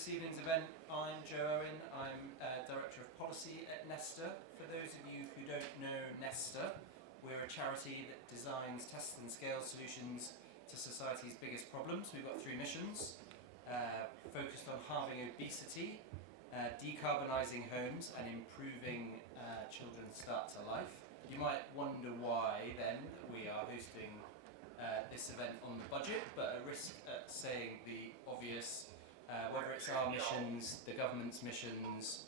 this evening's event. I'm Joe Owen. I'm Director of Policy at Nesta. For those of you who don't know Nesta, we're a charity that designs, tests and scales solutions to society's biggest problems. We've got 3 missions, focused on halving obesity, decarbonising homes and improving children's start to life. You might wonder why then we are hosting this event on the budget, but at risk at saying the obvious, whether it's our missions, the government's missions,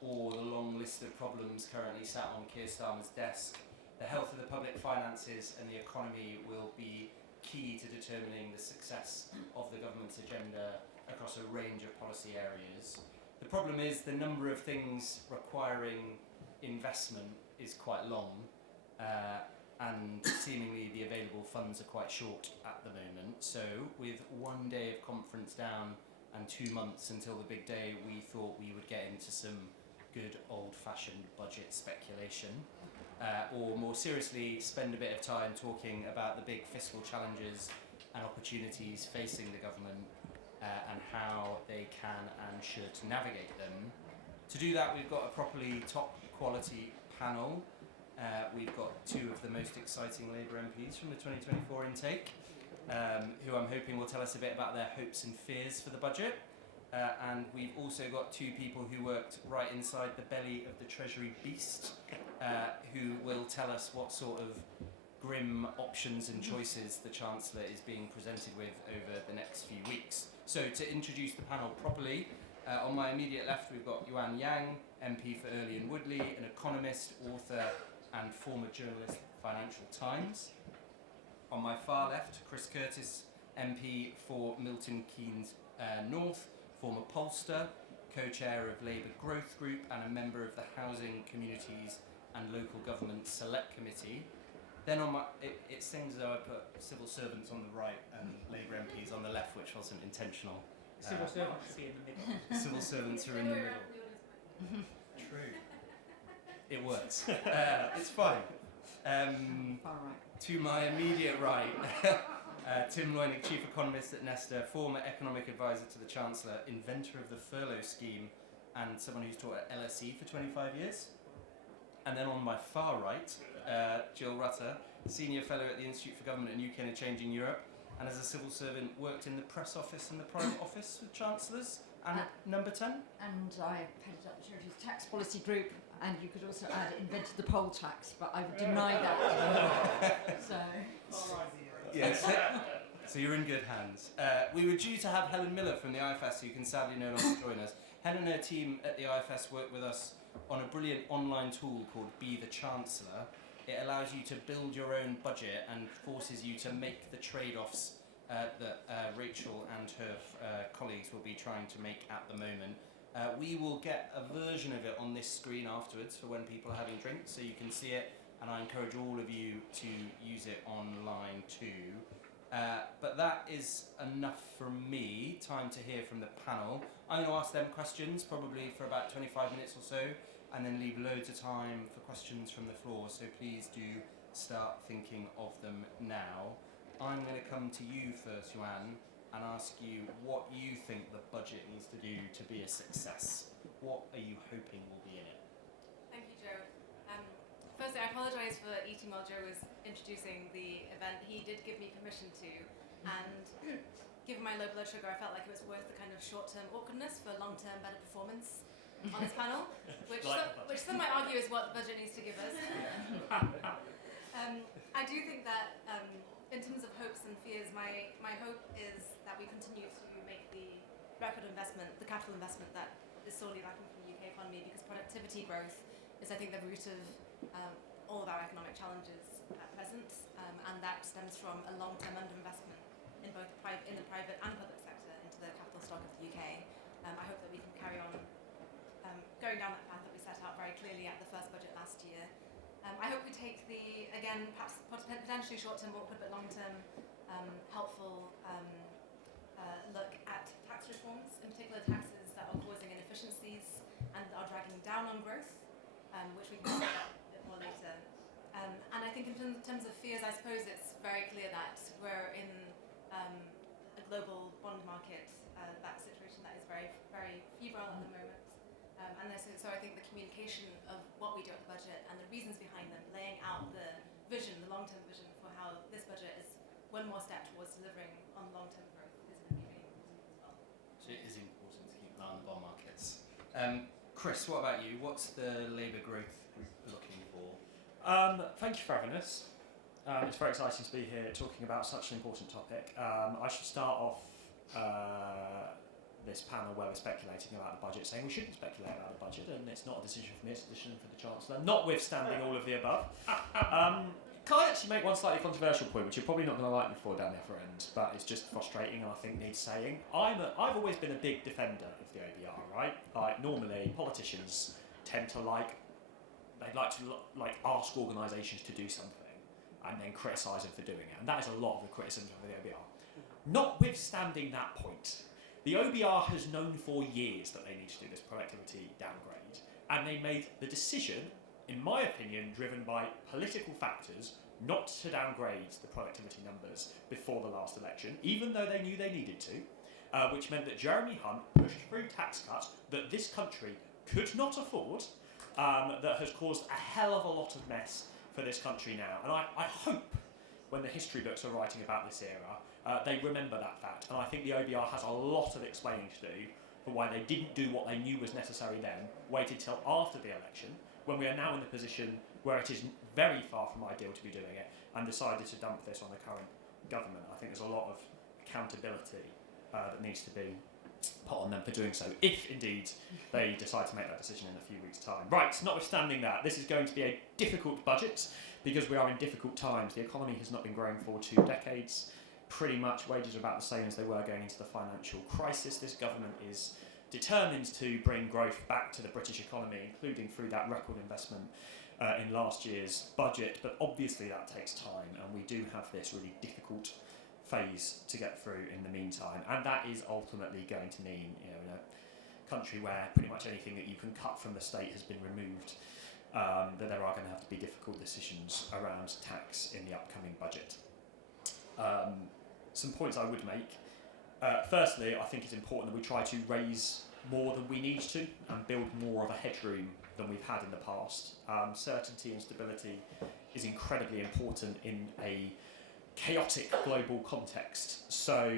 or the long list of problems currently sat on Keir Starmer's desk, the health of the public finances and the economy will be key to determining the success of the government's agenda across a range of policy areas. The problem is the number of things requiring investment is quite long, and seemingly the available funds are quite short at the moment. So with 1 day of conference down and 2 months until the big day, we thought we would get into some good old-fashioned budget speculation, or more seriously spend a bit of time talking about the big fiscal challenges and opportunities facing the government and how they can and should navigate them. To do that, we've got a properly top quality panel. We've got 2 of the most exciting Labour MPs from the 2024 intake, who I'm hoping will tell us a bit about their hopes and fears for the budget. And we've also got 2 people who worked right inside the belly of the Treasury beast, who will tell us what sort of grim options and choices the Chancellor is being presented with over the next few weeks. So to introduce the panel properly, on my immediate left we've got Yuan Yang, MP for Earley and Woodley, an economist, author and former journalist at the Financial Times. On my far left, Chris Curtis, MP for Milton, Keynes North, former pollster, co-chair of Labour Growth Group and a member of the Housing, Communities and Local Government Select Committee. Then on my, it seems as though I put civil servants on the right and Labour MPs on the left, which wasn't intentional. Civil servants should be in the middle. Civil servants are in the middle. True. It works. It's fine. Far right. To my immediate right, Tim Leunig, Chief Economist at Nesta, former economic advisor to the Chancellor, inventor of the furlough scheme, and someone who's taught at LSE for 25 years. And then on my far right, Jill Rutter, Senior Fellow at the Institute for Government and UK and a Changing Europe, and as a civil servant worked in the press office and the private office with Chancellors, and number 10. And I headed up the Charities Tax Policy Group, and you could also add invented the poll tax, but I would deny that. So. Yes. So you're in good hands. We were due to have Helen Miller from the IFS, who can sadly no longer join us. Helen and her team at the IFS worked with us on a brilliant online tool called Be the Chancellor. It allows you to build your own budget and forces you to make the trade-offs that Rachel and her colleagues will be trying to make at the moment. We will get a version of it on this screen afterwards for when people are having drinks, so you can see it, and I encourage all of you to use it online too. But that is enough from me. Time to hear from the panel. I'm going to ask them questions, probably for about 25 minutes or so, and then leave loads of time for questions from the floor, so please do start thinking of them now. I'm going to come to you first, Yuan, and ask you what you think the budget needs to do to be a success. What are you hoping will be in it? Thank you, Joe. Firstly, I apologise for eating while Joe was introducing the event. He did give me permission to, and given my low blood sugar, I felt like it was worth the kind of short-term awkwardness for long-term better performance on this panel, which some might argue is what the budget needs to give us. I do think that in terms of hopes and fears, my hope is that we continue to make the record investment, the capital investment that is sorely lacking from the UK economy, because productivity growth is, I think, the root of all of our economic challenges at present, and that stems from a long-term underinvestment in both the private and public sector into the capital stock of the UK. I hope that we can carry on going down that path that we set out very clearly at the first budget last year. I hope we take the, again, perhaps potentially short-term awkward but long-term helpful look at tax reforms, in particular taxes that are causing inefficiencies and are dragging down on growth, which we can talk about a bit more later. And I think in terms of fears, I suppose it's very clear that we're in a global bond market, that situation that is very, very and so I think the communication of what we do at the budget and the reasons behind them, laying out the vision, the long-term vision for how this budget is one more step towards delivering on long-term growth is going to be really important as well. So it is important to keep an eye on the bond markets. Chris, what about you? What's the Labour growth group looking for? Thank you for having us. It's very exciting to be here talking about such an important topic. I should start off this panel where we're speculating about the budget, saying we shouldn't speculate about the budget, and it's not a decision for me, it's a decision for the Chancellor, notwithstanding all of the above. Can I actually make one slightly controversial point, which you're probably not going to like me for down the other end, but it's just frustrating and I think needs saying. I've always been a big defender of the OBR, right? Like, normally, politicians tend to they'd like to ask organisations to do something and then criticise them for doing it, and that is a lot of the criticism of the OBR. Notwithstanding that point, the OBR has known for years that they need to do this productivity downgrade, and they made the decision, in my opinion, driven by political factors, not to downgrade the productivity numbers before the last election, even though they knew they needed to, which meant that Jeremy Hunt pushed through tax cuts that this country could not afford, that has caused a hell of a lot of mess for this country now. And I hope, when the history books are writing about this era, they remember that fact. And I think the OBR has a lot of explaining to do for why they didn't do what they knew was necessary then, waited till after the election, when we are now in the position where it is very far from ideal to be doing it, and decided to dump this on the current government. I think there's a lot of accountability that needs to be put on them for doing so, if indeed they decide to make that decision in a few weeks' time. Right, notwithstanding that, this is going to be a difficult budget because we are in difficult times. The economy has not been growing for 2 decades. Pretty much wages are about the same as they were going into the financial crisis. This government is determined to bring growth back to the British economy, including through that record investment in last year's budget, but obviously that takes time, and we do have this really difficult phase to get through in the meantime, and that is ultimately going to mean, in a country where pretty much anything that you can cut from the state has been removed, that there are going to have to be difficult decisions around tax in the upcoming budget. Some points I would make. Firstly, I think it's important that we try to raise more than we need to and build more of a headroom than we've had in the past. Certainty and stability is incredibly important in a chaotic global context, so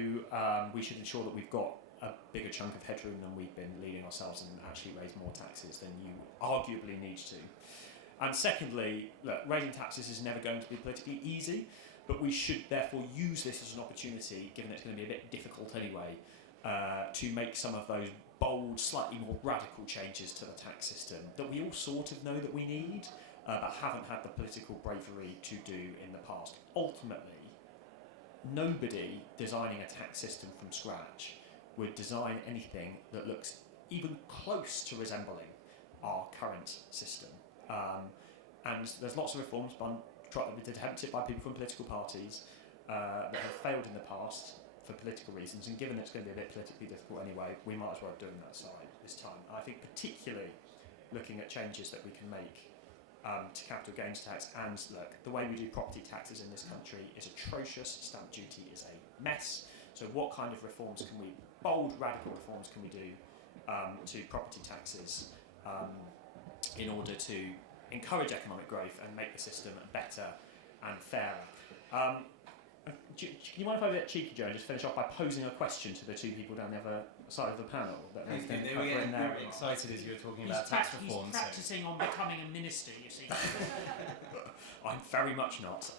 we should ensure that we've got a bigger chunk of headroom than we've been leaving ourselves and actually raise more taxes than you arguably need to. And secondly, look, raising taxes is never going to be politically easy, but we should therefore use this as an opportunity, given it's going to be a bit difficult anyway, to make some of those bold, slightly more radical changes to the tax system that we all sort of know that we need, but haven't had the political bravery to do in the past. Ultimately, nobody designing a tax system from scratch would design anything that looks even close to resembling our current system. And there's lots of reforms attempted by people from political parties that have failed in the past for political reasons, and given it's going to be a bit politically difficult anyway, we might as well be doing that side this time. And I think particularly looking at changes that we can make to capital gains tax, and look, the way we do property taxes in this country is atrocious. Stamp duty is a mess. So what kind of reforms can we, bold, radical reforms can we do to property taxes in order to encourage economic growth and make the system better and fairer? Do you mind if I'm a bit cheeky, Joe, and just finish off by posing a question to the two people down the other side of the panel? They were getting very excited as you were talking about tax reform. He's practising on becoming a minister, you see. I'm very much not.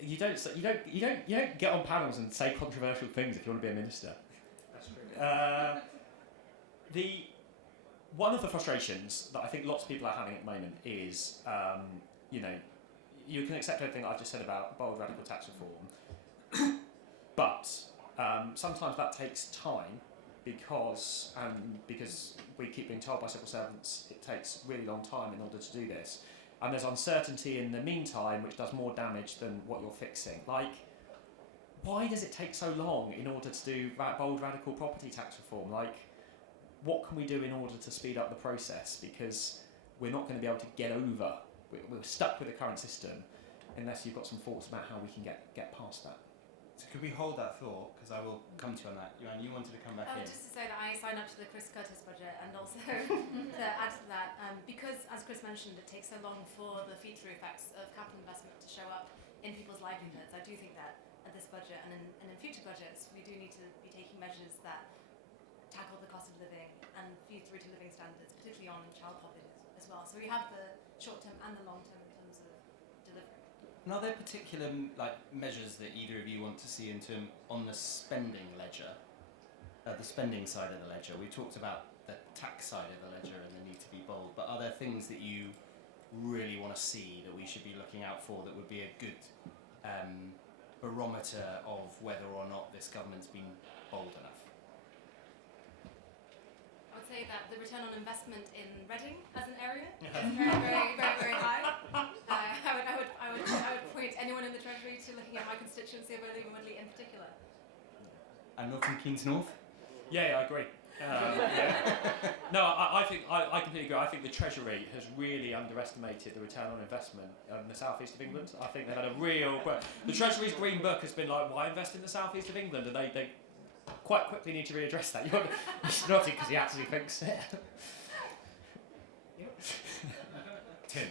You don't get on panels and say controversial things if you want to be a minister. That's true. One of the frustrations that I think lots of people are having at the moment is, you can accept everything I've just said about bold radical tax reform, but sometimes that takes time because we keep being told by civil servants it takes really long time in order to do this, and there's uncertainty in the meantime which does more damage than what you're fixing. Like, why does it take so long in order to do bold radical property tax reform? Like, what can we do in order to speed up the process? Because we're not going to be able to get over, we're stuck with the current system unless you've got some thoughts about how we can get past that. So could we hold that thought? Because I will come to you on that. Yuan, you wanted to come back in. Just to say that I signed up to the Chris Curtis budget, and also to add to that, because, as Chris mentioned, it takes so long for the feature effects of capital investment to show up in people's livelihoods. I do think that at this budget and in future budgets, we do need to be taking measures that tackle the cost of living and feed through to living standards, particularly on child poverty as well. So we have the short term and the long term in terms of delivery. And are there particular measures that either of you want to see on the spending ledger, the spending side of the ledger? We talked about the tax side of the ledger and the need to be bold, but are there things that you really want to see that we should be looking out for that would be a good barometer of whether or not this government's been bold enough? I would say that the return on investment in Reading as an area is very high. I would point anyone in the Treasury to looking at my constituency of Earley and Woodley in particular. And Milton Keynes North? Yeah, I agree. No, I think I completely agree. I think the Treasury has really underestimated the return on investment in the southeast of England. I think they've had a real. The Treasury's Green Book has been like, why invest in the southeast of England? And they quite quickly need to readdress that. He's nodding because he actually thinks it. Tim.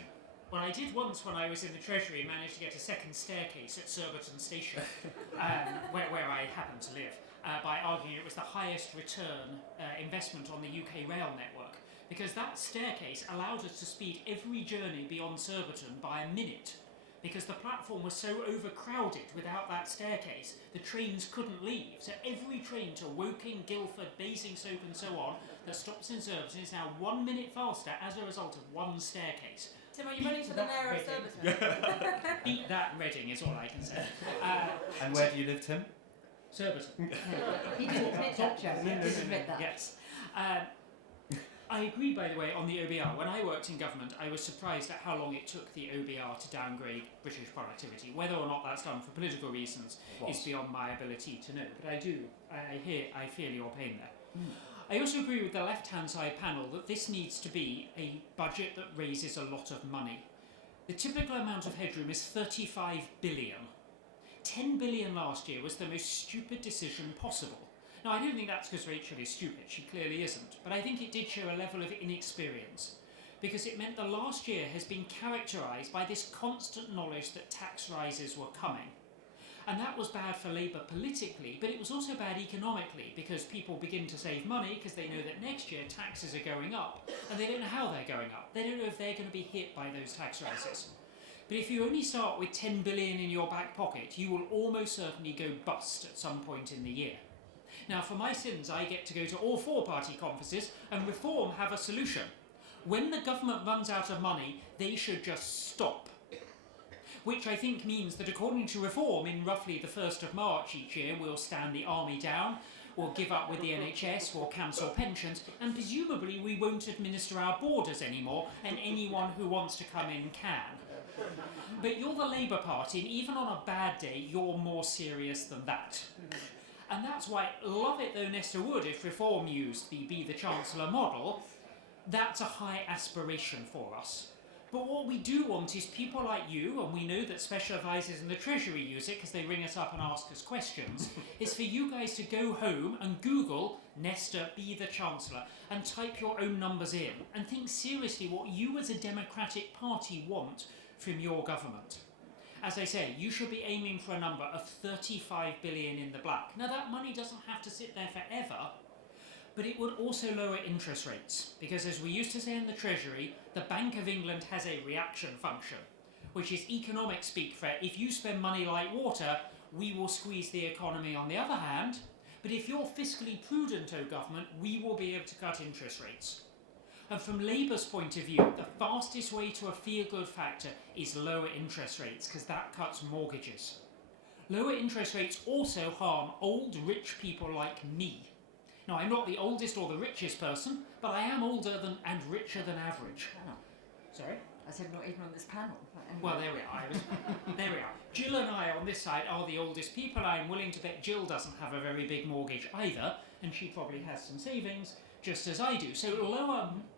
Well, I did once when I was in the Treasury manage to get a second staircase at Surbiton Station, where I happen to live, by arguing it was the highest return investment on the UK rail network, because that staircase allowed us to speed every journey beyond Surbiton by a minute, because the platform was so overcrowded without that staircase, the trains couldn't leave. So every train to Woking, Guildford, Basingstoke and so on that stops in Surbiton is now 1 minute faster as a result of one staircase. Tim, are you running to the mayor of Surbiton? Beat that Reading is all I can say. And where do you live, Tim? Surbiton. He didn't admit that, Joe. He didn't admit that. Yes. I agree, by the way, on the OBR. When I worked in government, I was surprised at how long it took the OBR to downgrade British productivity. Whether or not that's done for political reasons is beyond my ability to know. But I feel your pain there. I also agree with the left-hand side panel that this needs to be a budget that raises a lot of money. The typical amount of headroom is 35 billion. 10 billion last year was the most stupid decision possible. Now, I don't think that's because Rachel is stupid, she clearly isn't, but I think it did show a level of inexperience, because it meant the last year has been characterised by this constant knowledge that tax rises were coming. And that was bad for Labour politically, but it was also bad economically, because people begin to save money because they know that next year taxes are going up, and they don't know how they're going up. They don't know if they're going to be hit by those tax rises. But if you only start with 10 billion in your back pocket, you will almost certainly go bust at some point in the year. Now, for my sins, I get to go to all four party conferences, and Reform have a solution. When the government runs out of money, they should just stop. Which I think means that according to Reform, in roughly the 1st of March each year, we'll stand the army down, we'll give up with the NHS, we'll cancel pensions, and presumably we won't administer our borders anymore, and anyone who wants to come in can. But you're the Labour Party, and even on a bad day, you're more serious than that. And that's why, love it though Nesta would if Reform used the Be the Chancellor model, that's a high aspiration for us. But what we do want is people like you, and we know that special advisors in the Treasury use it because they ring us up and ask us questions, is for you guys to go home and Google Nesta Be the Chancellor and type your own numbers in and think seriously what you as a Democratic Party want from your government. As I say, you should be aiming for a number of 35 billion in the black. Now that money doesn't have to sit there forever, but it would also lower interest rates, because as we used to say in the Treasury, the Bank of England has a reaction function, which is economic speak for if you spend money like water, we will squeeze the economy on the other hand, but if you're fiscally prudent, O government, we will be able to cut interest rates. And from Labour's point of view, the fastest way to a feel-good factor is lower interest rates, because that cuts mortgages. Lower interest rates also harm old, rich people like me. Now, I'm not the oldest or the richest person, but I am older than and richer than average. Oh. Sorry? I said not even on this panel. But anyway. Well, there we are. There we are. Jill and I on this side are the oldest people. I'm willing to bet Jill doesn't have a very big mortgage either, and she probably has some savings, just as I do. So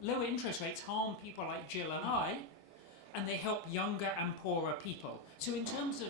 lower interest rates harm people like Jill and I, and they help younger and poorer people. So in terms of,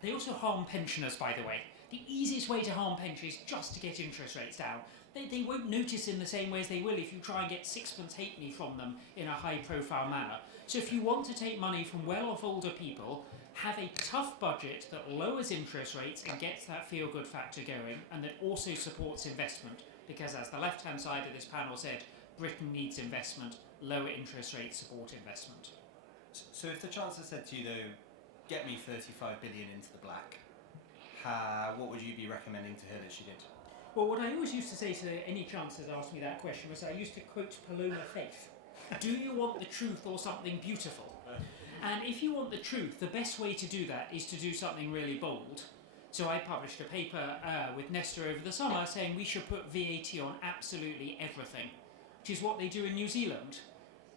they also harm pensioners, by the way. the easiest way to harm pensions is just to get interest rates down. They won't notice in the same way as they will if you try and get sixpence halfpenny from them in a high-profile manner. So if you want to take money from well-off older people, have a tough budget that lowers interest rates and gets that feel-good factor going, and that also supports investment, because as the left-hand side of this panel said, Britain needs investment, lower interest rates support investment. So if the Chancellor said to you, though, get me 35 billion into the black, what would you be recommending to her that she did? Well, what I always used to say to any Chancellor that asked me that question was I used to quote Paloma Faith. Do you want the truth or something beautiful? And if you want the truth, the best way to do that is to do something really bold. So I published a paper with Nesta over the summer saying we should put VAT on absolutely everything, which is what they do in New Zealand.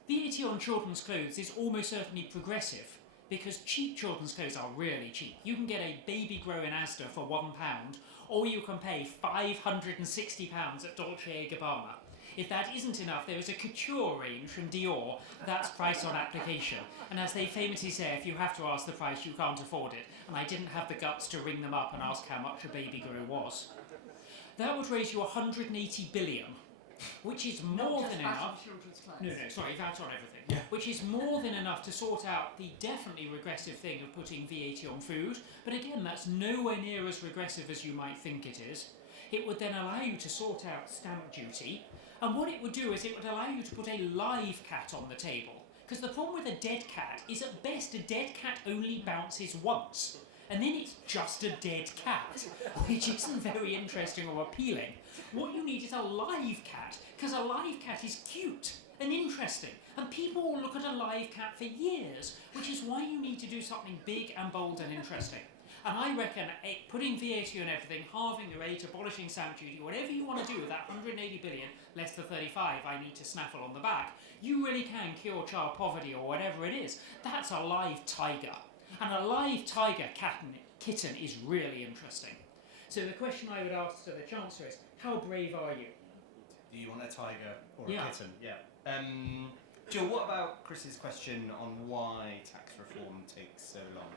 VAT on children's clothes is almost certainly progressive, because cheap children's clothes are really cheap. You can get a baby grow in Asda for £1, or you can pay £560 at Dolce & Gabbana. If that isn't enough, there is a couture range from Dior, that's price on application. And as they famously say, if you have to ask the price, you can't afford it. And I didn't have the guts to ring them up and ask how much a baby grow was. That would raise you 180 billion, which is more than enough. No, sorry, that's on everything. Yeah. Which is more than enough to sort out the definitely regressive thing of putting VAT on food. But again, that's nowhere near as regressive as you might think it is. It would then allow you to sort out stamp duty. And what it would do is it would allow you to put a live cat on the table. Because the problem with a dead cat is at best a dead cat only bounces once. And then it's just a dead cat, which isn't very interesting or appealing. What you need is a live cat, because a live cat is cute and interesting. And people will look at a live cat for years, which is why you need to do something big and bold and interesting. And I reckon putting VAT on everything, halving the rate, abolishing stamp duty, whatever you want to do with that 180 billion, less the 35 I need to snaffle on the back, you really can cure child poverty or whatever it is. That's a live tiger. And a live tiger kitten is really interesting. So the question I would ask to the Chancellor is, how brave are you? Do you want a tiger or Yeah. a kitten? Yeah. Jill, what about Chris's question on why tax reform takes so long?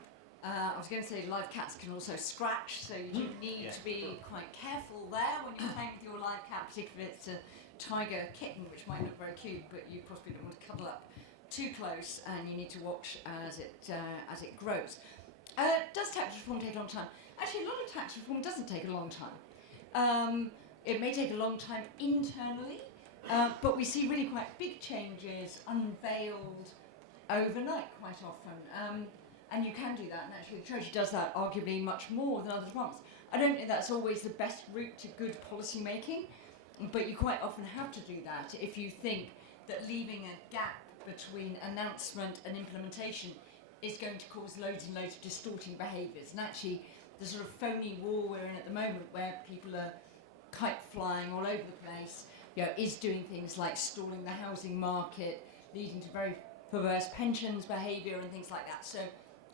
I was going to say live cats can also scratch, so you do need to be quite careful there when you're playing with your live cat, particularly if it's a tiger kitten, which might look very cute, but you possibly don't want to cuddle up too close, and you need to watch as it grows. Does tax reform take a long time? Actually, a lot of tax reform doesn't take a long time. It may take a long time internally, but we see really quite big changes unveiled overnight quite often. And you can do that, and actually the Treasury does that arguably much more than other departments. I don't think that's always the best route to good policy making, but you quite often have to do that if you think that leaving a gap between announcement and implementation is going to cause loads and loads of distorting behaviours. And actually the sort of phony war we're in at the moment, where people are kite flying all over the place, is doing things like stalling the housing market, leading to very perverse pensions behaviour and things like that.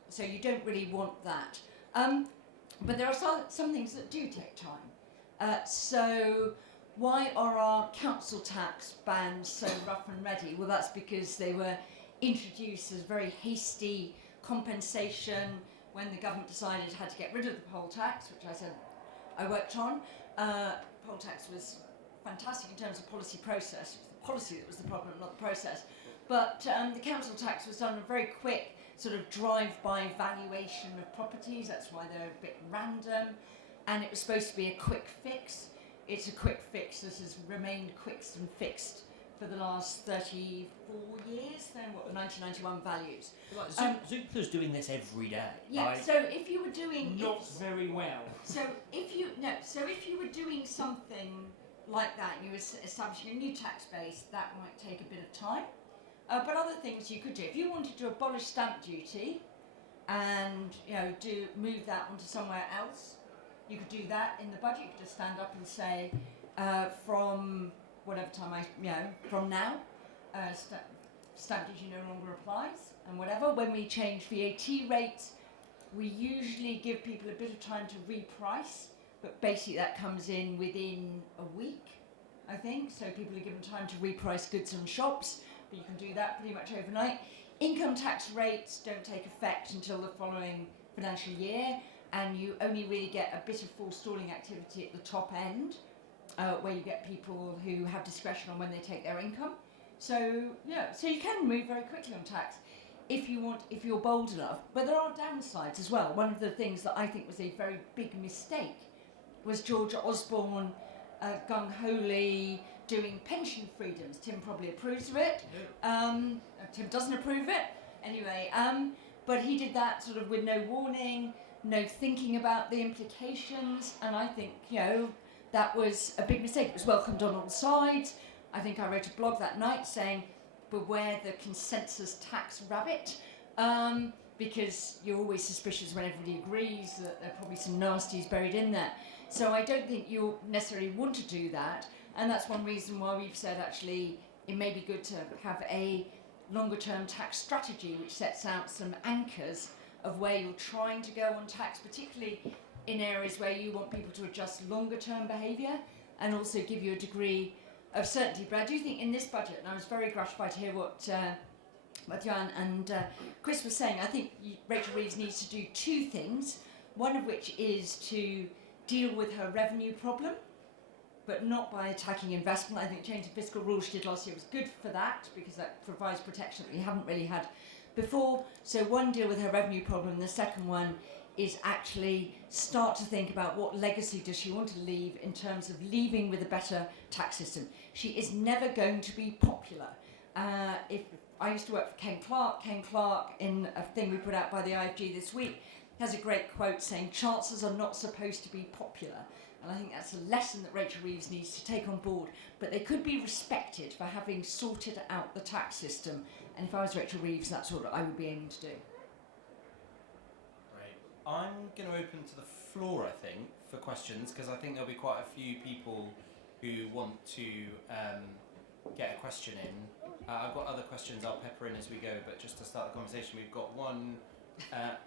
So you don't really want that. But there are some things that do take time. So why are our council tax bans so rough and ready? Well, that's because they were introduced as very hasty compensation when the government decided it had to get rid of the poll tax, which I said I worked on. Poll tax was fantastic in terms of policy process. It was the policy that was the problem, not the process. But the council tax was done a very quick sort of drive-by valuation of properties. That's why they're a bit random. And it was supposed to be a quick fix. It's a quick fix that has remained quick and fixed for the last 34 years, then what, the 1991 values. Zoopler's doing this every day. Yeah, so if you were doing... Not very well. So if you were doing something like that, and you were establishing a new tax base, that might take a bit of time. But other things you could do. If you wanted to abolish stamp duty and move that onto somewhere else, you could do that in the budget. You could just stand up and say, from whatever time from now, stamp duty no longer applies, and whatever. When we change VAT rates, we usually give people a bit of time to reprice, but basically that comes in within a week, I think. So people are given time to reprice goods on shops. But you can do that pretty much overnight. Income tax rates don't take effect until the following financial year, and you only really get a bit of forestalling activity at the top end, where you get people who have discretion on when they take their income. So so you can move very quickly on tax if you're bold enough. But there are downsides as well. One of the things that I think was a very big mistake was George Osborne gung-holy doing pension freedoms. Tim probably approves of it. Tim doesn't approve of it. Anyway, but he did that sort of with no warning, no thinking about the implications, and I think, that was a big mistake. It was welcomed on all sides. I think I wrote a blog that night saying, beware the consensus tax rabbit, because you're always suspicious when everybody agrees that there are probably some nasties buried in there. So I don't think you'll necessarily want to do that, and that's one reason why we've said actually it may be good to have a longer term tax strategy which sets out some anchors of where you're trying to go on tax, particularly in areas where you want people to adjust longer term behaviour and also give you a degree of certainty. But I do think in this budget, and I was very gratified to hear what Yuan and Chris was saying, I think Rachel Reeves needs to do two things, one of which is to deal with her revenue problem, but not by attacking investment. I think changing fiscal rules she did last year was good for that, because that provides protection that we haven't really had before. So one, deal with her revenue problem, and the second one is actually start to think about what legacy does she want to leave in terms of leaving with a better tax system. She is never going to be popular. If I used to work for Ken Clark in a thing we put out by the IFG this week, has a great quote saying, chancellors are not supposed to be popular. And I think that's a lesson that Rachel Reeves needs to take on board. But they could be respected for having sorted out the tax system. And if I was Rachel Reeves, that's what I would be aiming to do. Great. I'm going to open to the floor, I think, for questions, because I think there'll be quite a few people who want to get a question in. I've got other questions I'll pepper in as we go, but just to start the conversation, we've got one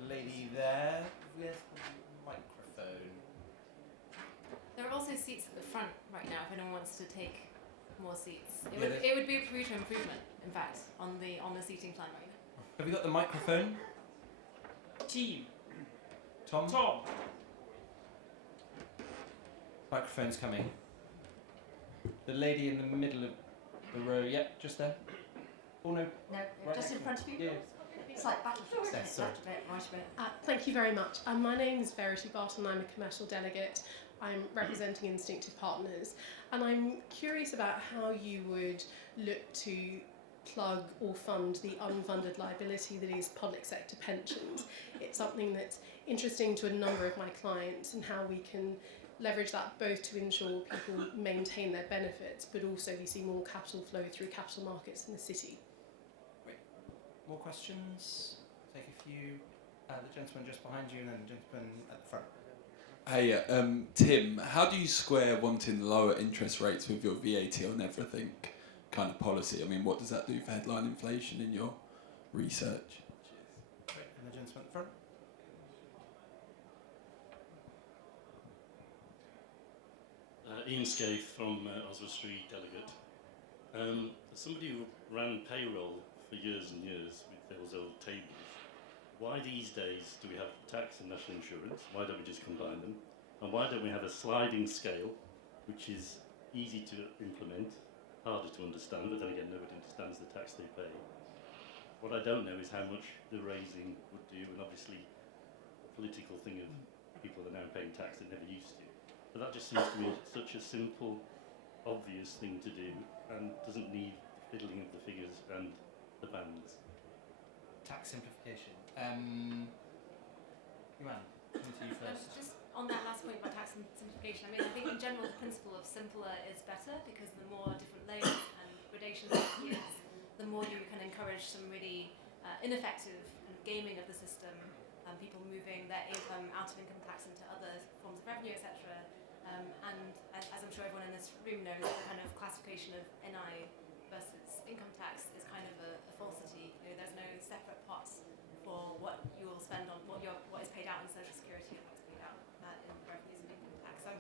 lady there with a microphone. There are also seats at the front right now if anyone wants to take more seats. It would be a Pareto improvement, in fact, on the seating plan right now. Have you got the microphone? Team. Tom? Microphone's coming. The lady in the middle of the row, just there. Oh no. No, Right just in next front of you. Yeah. It's like battlefield. Yeah, sorry. Left a bit, right a bit. Thank you very much. My name is Verity Barton. I'm a commercial delegate. I'm representing Instinctive Partners, and I'm curious about how you would look to plug or fund the unfunded liability that is public sector pensions. It's something that's interesting to a number of my clients, and how we can leverage that both to ensure people maintain their benefits, but also we see more capital flow through capital markets in the city. Great. More questions? Take a few. The gentleman just behind you, and then the gentleman at the front. Hey, Tim, how do you square wanting lower interest rates with your VAT on everything kind of policy? I mean, what does that do for headline inflation in your research? Great. And the gentleman at the front. Ian Scaife from Oswald Street Delegate. As somebody who ran payroll for years and years with those old tables, why these days do we have tax and national insurance? Why don't we just combine them? And why don't we have a sliding scale, which is easy to implement, harder to understand, but then again nobody understands the tax they pay. What I don't know is how much the raising would do, and obviously the political thing of people that are now paying tax that never used to. But that just seems to me such a simple, obvious thing to do, and doesn't need fiddling of the figures and the bands. Tax simplification. Yuan, coming to you first. Just on that last point about tax simplification, I mean, I think in general the principle of simpler is better, because the more different layers and gradations you use, the more you can encourage some really ineffective kind of gaming of the system, people moving their income out of income tax into other forms of revenue, etc. And as I'm sure everyone in this room knows, the kind of classification of NI versus income tax is kind of a falsity. There's no separate pots for what you will spend on what is paid out in Social Security and what's paid out in revenues and income tax. So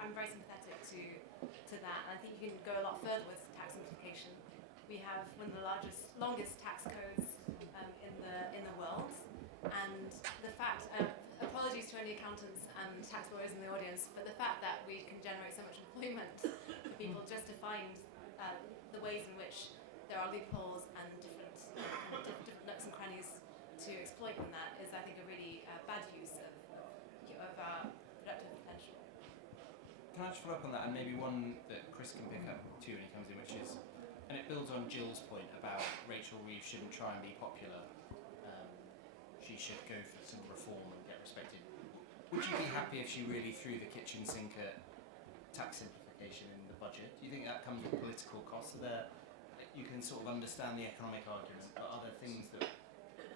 I'm very sympathetic to that. And I think you can go a lot further with tax simplification. We have one of the longest tax codes in the world, and the fact apologies to any accountants and tax lawyers in the audience, but the fact that we can generate so much employment for people just to find the ways in which there are loopholes and different nooks and crannies to exploit in that is, I think, a really bad use of our productive potential. Can I just follow up on that, and maybe one that Chris can pick up too when he comes in, which is, and it builds on Jill's point about Rachel Reeves shouldn't try and be popular. She should go for some reform and get respected. Would you be happy if she really threw the kitchen sink at tax simplification in the budget? Do you think that comes with political costs? You can sort of understand the economic argument, but are there things that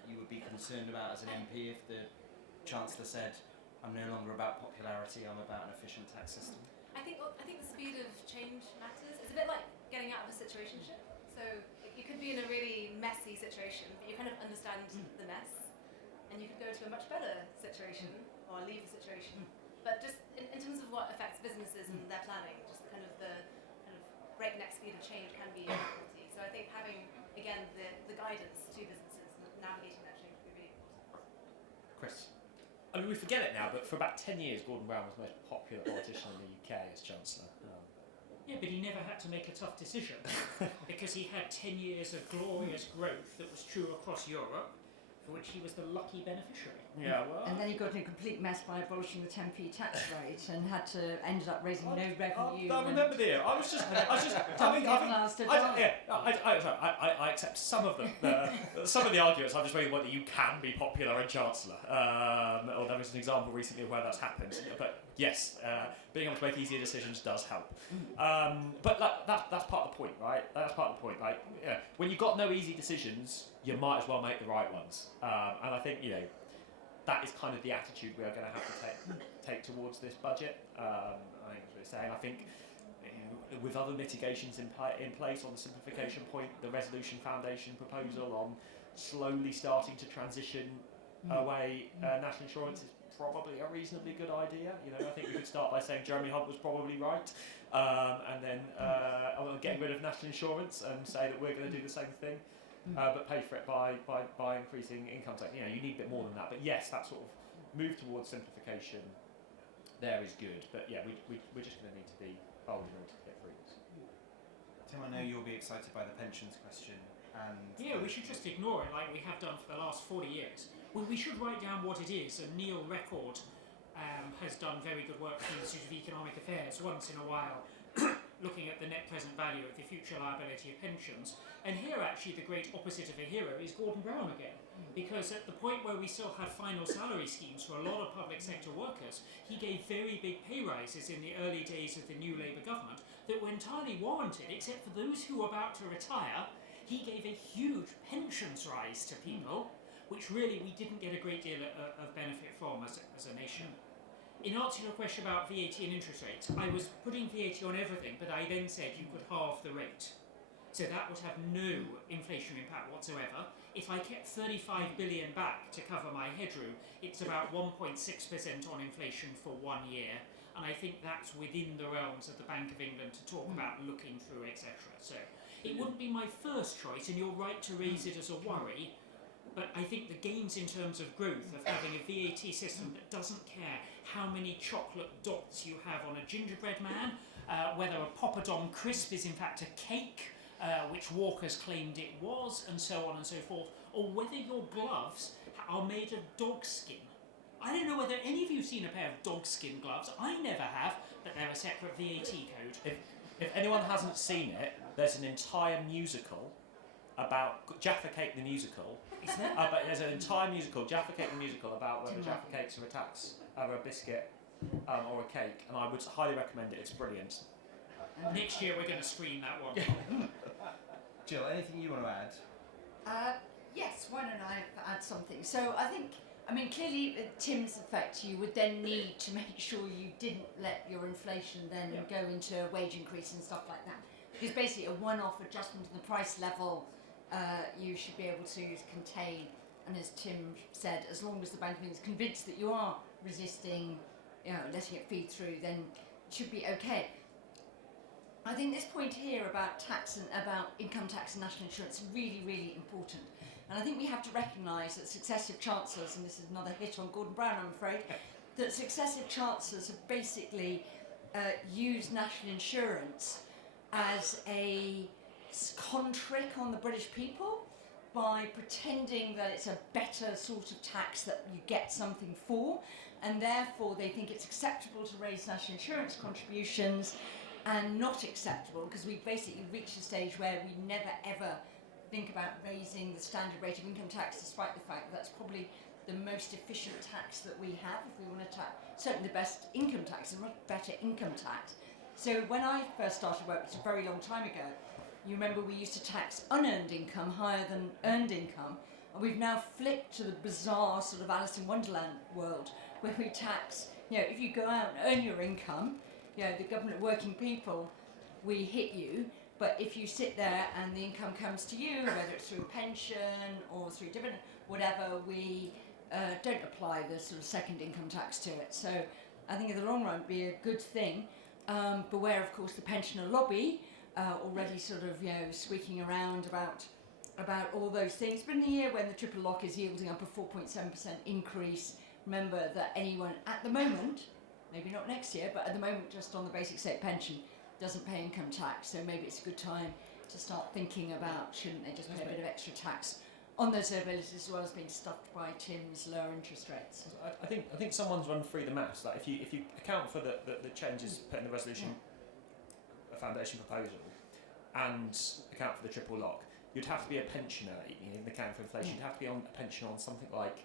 you would be concerned about as an MP if the Chancellor said, I'm no longer about popularity, I'm about an efficient tax system? I think the speed of change matters. It's a bit like getting out of a situationship. So you could be in a really messy situation, but you kind of understand the mess, and you could go to a much better situation or leave the situation. But just in terms of what affects businesses and their planning, just the kind of breakneck speed of change can be a difficulty. So I think having, again, the guidance to businesses and navigating that change would be really important. Chris? I mean, we forget it now, but for about 10 years, Gordon Brown was the most popular politician in the UK as Chancellor. Yeah, but he never had to make a tough decision because he had 10 years of glorious growth that was true across Europe, for which he was the lucky beneficiary. Yeah, well. And then he got in a complete mess by abolishing the 10p tax rate and ended up raising no revenue. I remember the year. I was just. I accept some of the arguments. I'm just making one that you can be popular and Chancellor. Or there was an example recently of where that's happened. But yes, being able to make easier decisions does help. But that's part of the point, right? That's part of the point. Like, when you've got no easy decisions, you might as well make the right ones. And I think that is kind of the attitude we are going to have to take towards this budget. I think that's what it's saying. I think with other mitigations in place on the simplification point, the Resolution Foundation proposal on slowly starting to transition away national insurance is probably a reasonably good idea. I think we could start by saying Jeremy Hunt was probably right, and then getting rid of national insurance and say that we're going to do the same thing. But pay for it by increasing income tax. You need a bit more than that. But yes, that sort of move towards simplification there is good. But yeah, we're just going to need to be bold in order to get through this. Tim, I know you'll be excited by the pensions question. And yeah, we should just ignore it like we have done for the last 40 years. Well, we should write down what it is. And Neil Record has done very good work for the Institute of Economic Affairs once in a while, looking at the net present value of the future liability of pensions. And here, actually, the great opposite of a hero is Gordon Brown again. Because at the point where we still had final salary schemes for a lot of public sector workers, he gave very big pay rises in the early days of the new Labour government that were entirely warranted, except for those who were about to retire. He gave a huge pensions rise to people, which really we didn't get a great deal of benefit from as a nation. In answer to your question about VAT and interest rates, I was putting VAT on everything, but I then said you could halve the rate. So that would have no inflationary impact whatsoever. If I kept 35 billion back to cover my headroom, it's about 1.6% on inflation for 1 year. And I think that's within the realms of the Bank of England to talk about looking through, etc. So it wouldn't be my first choice, and you're right to raise it as a worry. But I think the gains in terms of growth of having a VAT system that doesn't care how many chocolate dots you have on a gingerbread man, whether a poppadom crisp is in fact a cake, which Walker's claimed it was, and so on and so forth, or whether your gloves are made of dog skin. I don't know whether any of you have seen a pair of dog skin gloves. I never have, but they're a separate VAT code. If anyone hasn't seen it, there's an entire musical about Jaffa Cake the musical. Is there? But there's an entire musical, Jaffa Cake the musical, about whether Jaffa Cakes are a biscuit or a cake, and I would highly recommend it. It's brilliant. Next year we're going to screen that one. Jill, anything you want to add? Yes, why don't I add something? So clearly Tim's effect, you would then need to make sure you didn't let your inflation then go into a wage increase and stuff like that. Because basically a one-off adjustment to the price level you should be able to contain, and as Tim said, as long as the Bank of England is convinced that you are resisting, letting it feed through, then it should be okay. I think this point here about tax and about income tax and national insurance is really, really important, And I think we have to recognise that successive chancellors, and this is another hit on Gordon Brown, I'm afraid, that successive chancellors have basically used national insurance as a con trick on the British people by pretending that it's a better sort of tax that you get something for, and therefore they think it's acceptable to raise national insurance contributions and not acceptable because we've basically reached a stage where we never ever think about raising the standard rate of income tax, despite the fact that that's probably the most efficient tax that we have if we want to tax, certainly the best income tax, a much better income tax. So when I first started work, which was a very long time ago, you remember we used to tax unearned income higher than earned income, and we've now flipped to the bizarre sort of Alice in Wonderland world where we tax, if you go out and earn your income, the government working people, we hit you, but if you sit there and the income comes to you, whether it's through a pension or through dividend, whatever, we don't apply the sort of second income tax to it. So I think in the long run it'd be a good thing. Beware, of course, the pensioner lobby already sort of squeaking around about all those things. But in the year when the triple lock is yielding up a 4.7% increase, remember that anyone at the moment, maybe not next year, but at the moment just on the basic state pension, doesn't pay income tax. So maybe it's a good time to start thinking about shouldn't they just pay a bit of extra tax on those liabilities as well as being stuffed by Tim's lower interest rates. I think someone's run through the maths. Like if you account for the changes put in the resolution, a foundation proposal, and account for the triple lock, you'd have to be a pensioner in the account for inflation. You'd have to be on a pension on something like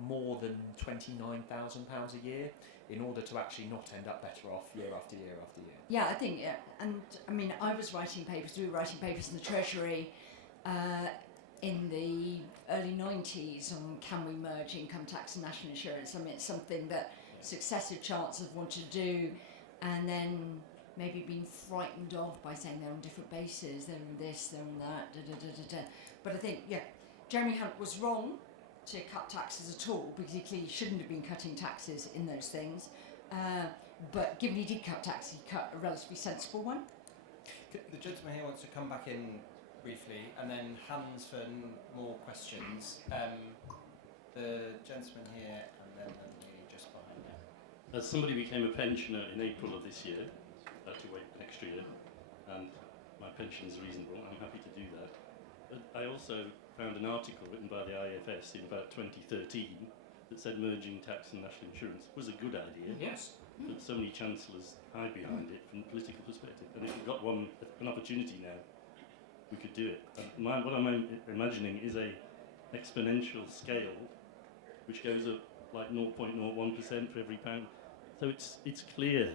more than £29,000 a year in order to actually not end up better off year after year after year. Yeah, I think, and I mean, we were writing papers in the Treasury in the early 90s on can we merge income tax and national insurance. I mean, it's something that successive chancellors wanted to do and then maybe been frightened of by saying they're on different bases, they're on this, they're on that, But I think, Jeremy Hunt was wrong to cut taxes at all because he clearly shouldn't have been cutting taxes in those things. But given he did cut taxes, he cut a relatively sensible one. The gentleman here wants to come back in briefly, and then hands for more questions. The gentleman here, and then the lady just behind him. As somebody became a pensioner in April of this year, I had to wait an extra year, and my pension is reasonable, I'm happy to do that. But I also found an article written by the IFS in about 2013 that said merging tax and national insurance was a good idea. Yes. But so many chancellors hide behind it from a political perspective. And if we've got an opportunity now, we could do it. What I'm imagining is a exponential scale which goes up like 0.01% for every pound. So it's clear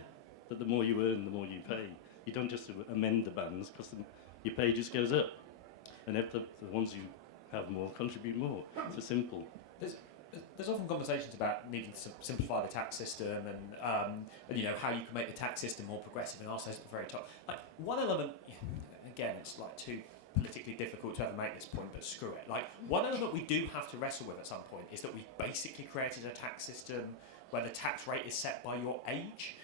that the more you earn, the more you pay. You don't just amend the bands because your pay just goes up. And if the ones who have more contribute more. It's simple. There's often conversations about needing to simplify the tax system and how you can make the tax system more progressive and also at the very top. Like one element, again, it's like too politically difficult to ever make this point, but screw it. Like one element we do have to wrestle with at some point is that we basically created a tax system where the tax rate is set by your age.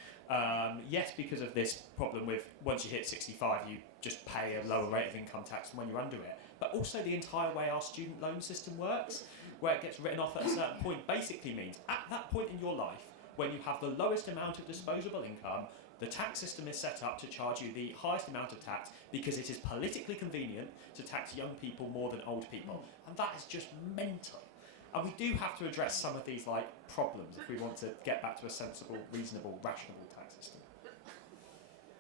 Yes, because of this problem with once you hit 65, you just pay a lower rate of income tax than when you're under it. But also the entire way our student loan system works, where it gets written off at a certain point, basically means at that point in your life, when you have the lowest amount of disposable income, the tax system is set up to charge you the highest amount of tax because it is politically convenient to tax young people more than old people. And that is just mental. And we do have to address some of these problems if we want to get back to a sensible, reasonable, rational tax system.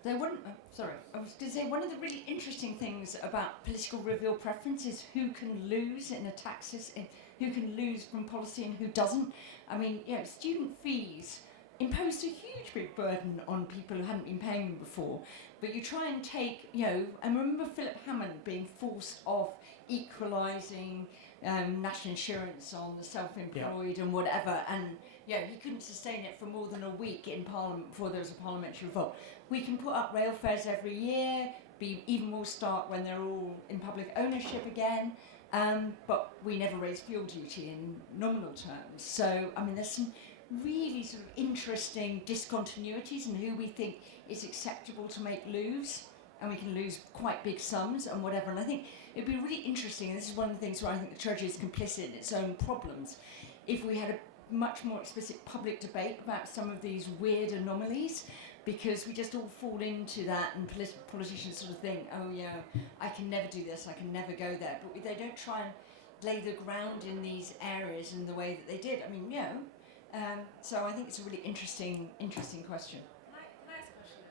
I was going to say one of the really interesting things about political reveal preference is who can lose in a tax system, who can lose from policy and who doesn't. I mean, student fees imposed a huge big burden on people who hadn't been paying them before. But you try and take, and remember Philip Hammond being forced off equalising national insurance on the self-employed and whatever, and he couldn't sustain it for more than a week in Parliament before there was a parliamentary revolt. We can put up rail fares every year, be even more stark when they're all in public ownership again, but we never raise fuel duty in nominal terms. So, I mean, there's some really sort of interesting discontinuities in who we think is acceptable to make lose. and we can lose quite big sums and whatever. And I think it'd be really interesting, and this is one of the things where I think the Treasury is complicit in its own problems, if we had a much more explicit public debate about some of these weird anomalies, because we just all fall into that, and politicians sort of think, oh yeah, I can never do this, I can never go there, but they don't try and lay the ground in these areas in the way that they did. I mean, so I think it's a really interesting question. Can I ask a question,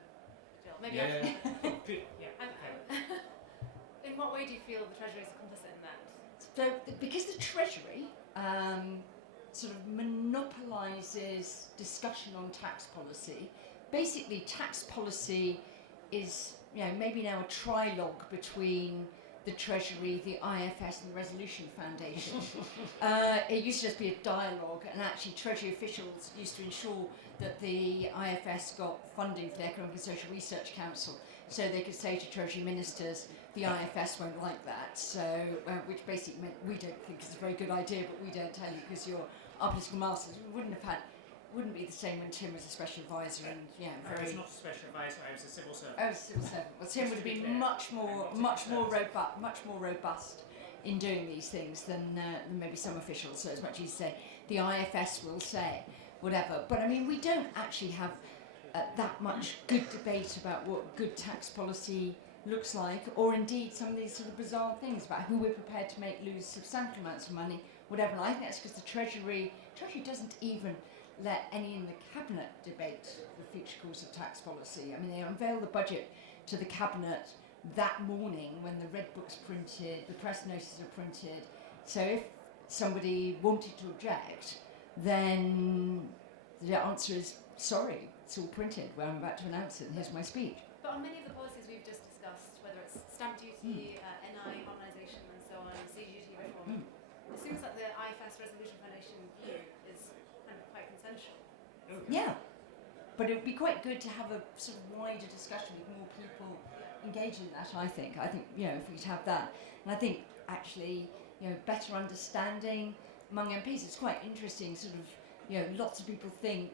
Jill? Maybe in what way do you feel the Treasury is complicit in that? So, because the Treasury sort of monopolises discussion on tax policy, basically tax policy is, maybe now a trilogue between the Treasury, the IFS and the Resolution Foundation. It used to just be a dialogue, and actually Treasury officials used to ensure that the IFS got funding for the Economic and Social Research Council, so they could say to Treasury ministers, the IFS won't like that, so which basically meant we don't think it's a very good idea, but we don't tell you because you're our political masters. We wouldn't be the same when Tim was a special advisor, and I was not a special advisor. I was a civil servant. Oh, civil servant. Well, Tim would have been much more robust in doing these things than maybe some officials. So as much as you say, the IFS will say whatever. But I mean, we don't actually have that much good debate about what good tax policy looks like, or indeed some of these sort of bizarre things about who we're prepared to make lose substantial amounts of money, whatever. And I think that's because the Treasury doesn't even let any in the Cabinet debate the future course of tax policy. I mean, they unveil the budget to the Cabinet that morning when the Red Book's printed, the press notices are printed. So if somebody wanted to object, then the answer is, sorry, it's all printed, well, I'm about to announce it, and here's my speech. But on many of the policies we've just discussed, whether it's stamp duty, NI harmonisation and so on, CGT reform, it seems like the IFS Resolution Foundation view is kind of quite consensual. Yeah, but it would be quite good to have a sort of wider discussion with more people engaged in that. I think if we could have that, and I think actually better understanding among MPs. It's quite interesting. Sort of lots of people think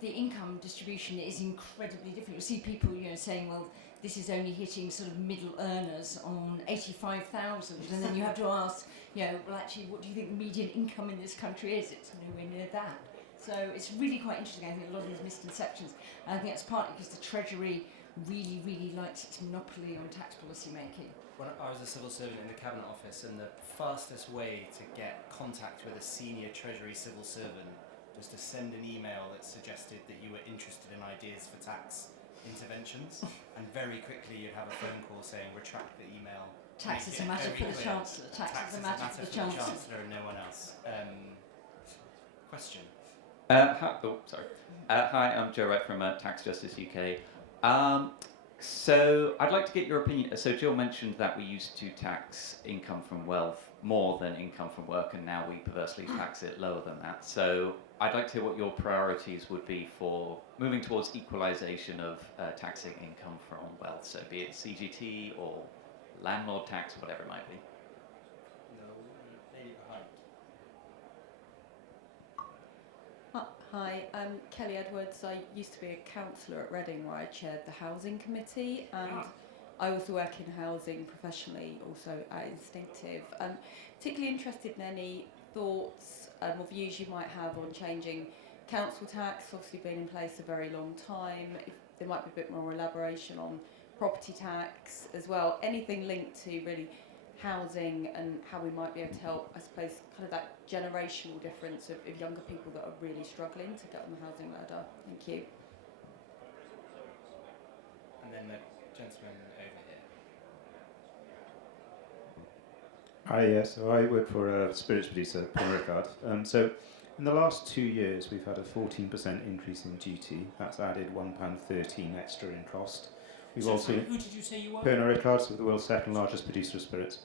the income distribution is incredibly different. You see people saying, well, this is only hitting sort of middle earners on 85,000, and then you have to ask, well, actually, what do you think the median income in this country is? It's nowhere near that. So it's really quite interesting, I think, a lot of these misconceptions. And I think it's partly because the Treasury really, really likes its monopoly on tax policy making. When I was a civil servant in the Cabinet Office, and the fastest way to get contact with a senior Treasury civil servant was to send an email that suggested that you were interested in ideas for tax interventions, and very quickly you'd have a phone call saying, retract the email. Tax is a matter for the Chancellor. Tax is a matter for the Chancellor and no one else. Question? Hi, I'm Joe Wright from Tax Justice UK. So I'd like to get your opinion. So Jill mentioned that we used to tax income from wealth more than income from work, and now we perversely tax it lower than that. So I'd like to hear what your priorities would be for moving towards equalisation of taxing income from wealth. So be it CGT or landlord tax, whatever it might be. No, lady behind. Hi, I'm Kelly Edwards. I used to be a councillor at Reading where I chaired the housing committee, and I also work in housing professionally, also at Instinctive. Particularly interested in any thoughts or views you might have on changing council tax, obviously been in place a very long time. If there might be a bit more elaboration on property tax as well. Anything linked to really housing and how we might be able to help, I suppose, kind of that generational difference of younger people that are really struggling to get on the housing ladder. Thank you. And then the gentleman over here. Hi, yes. So I work for a spirits producer, Pernod Ricard. So in the last 2 years, we've had a 14% increase in duty. That's added £1.13 extra in cost. We've So also who did you say you were? Pernod Ricard, so the world's second largest producer of spirits.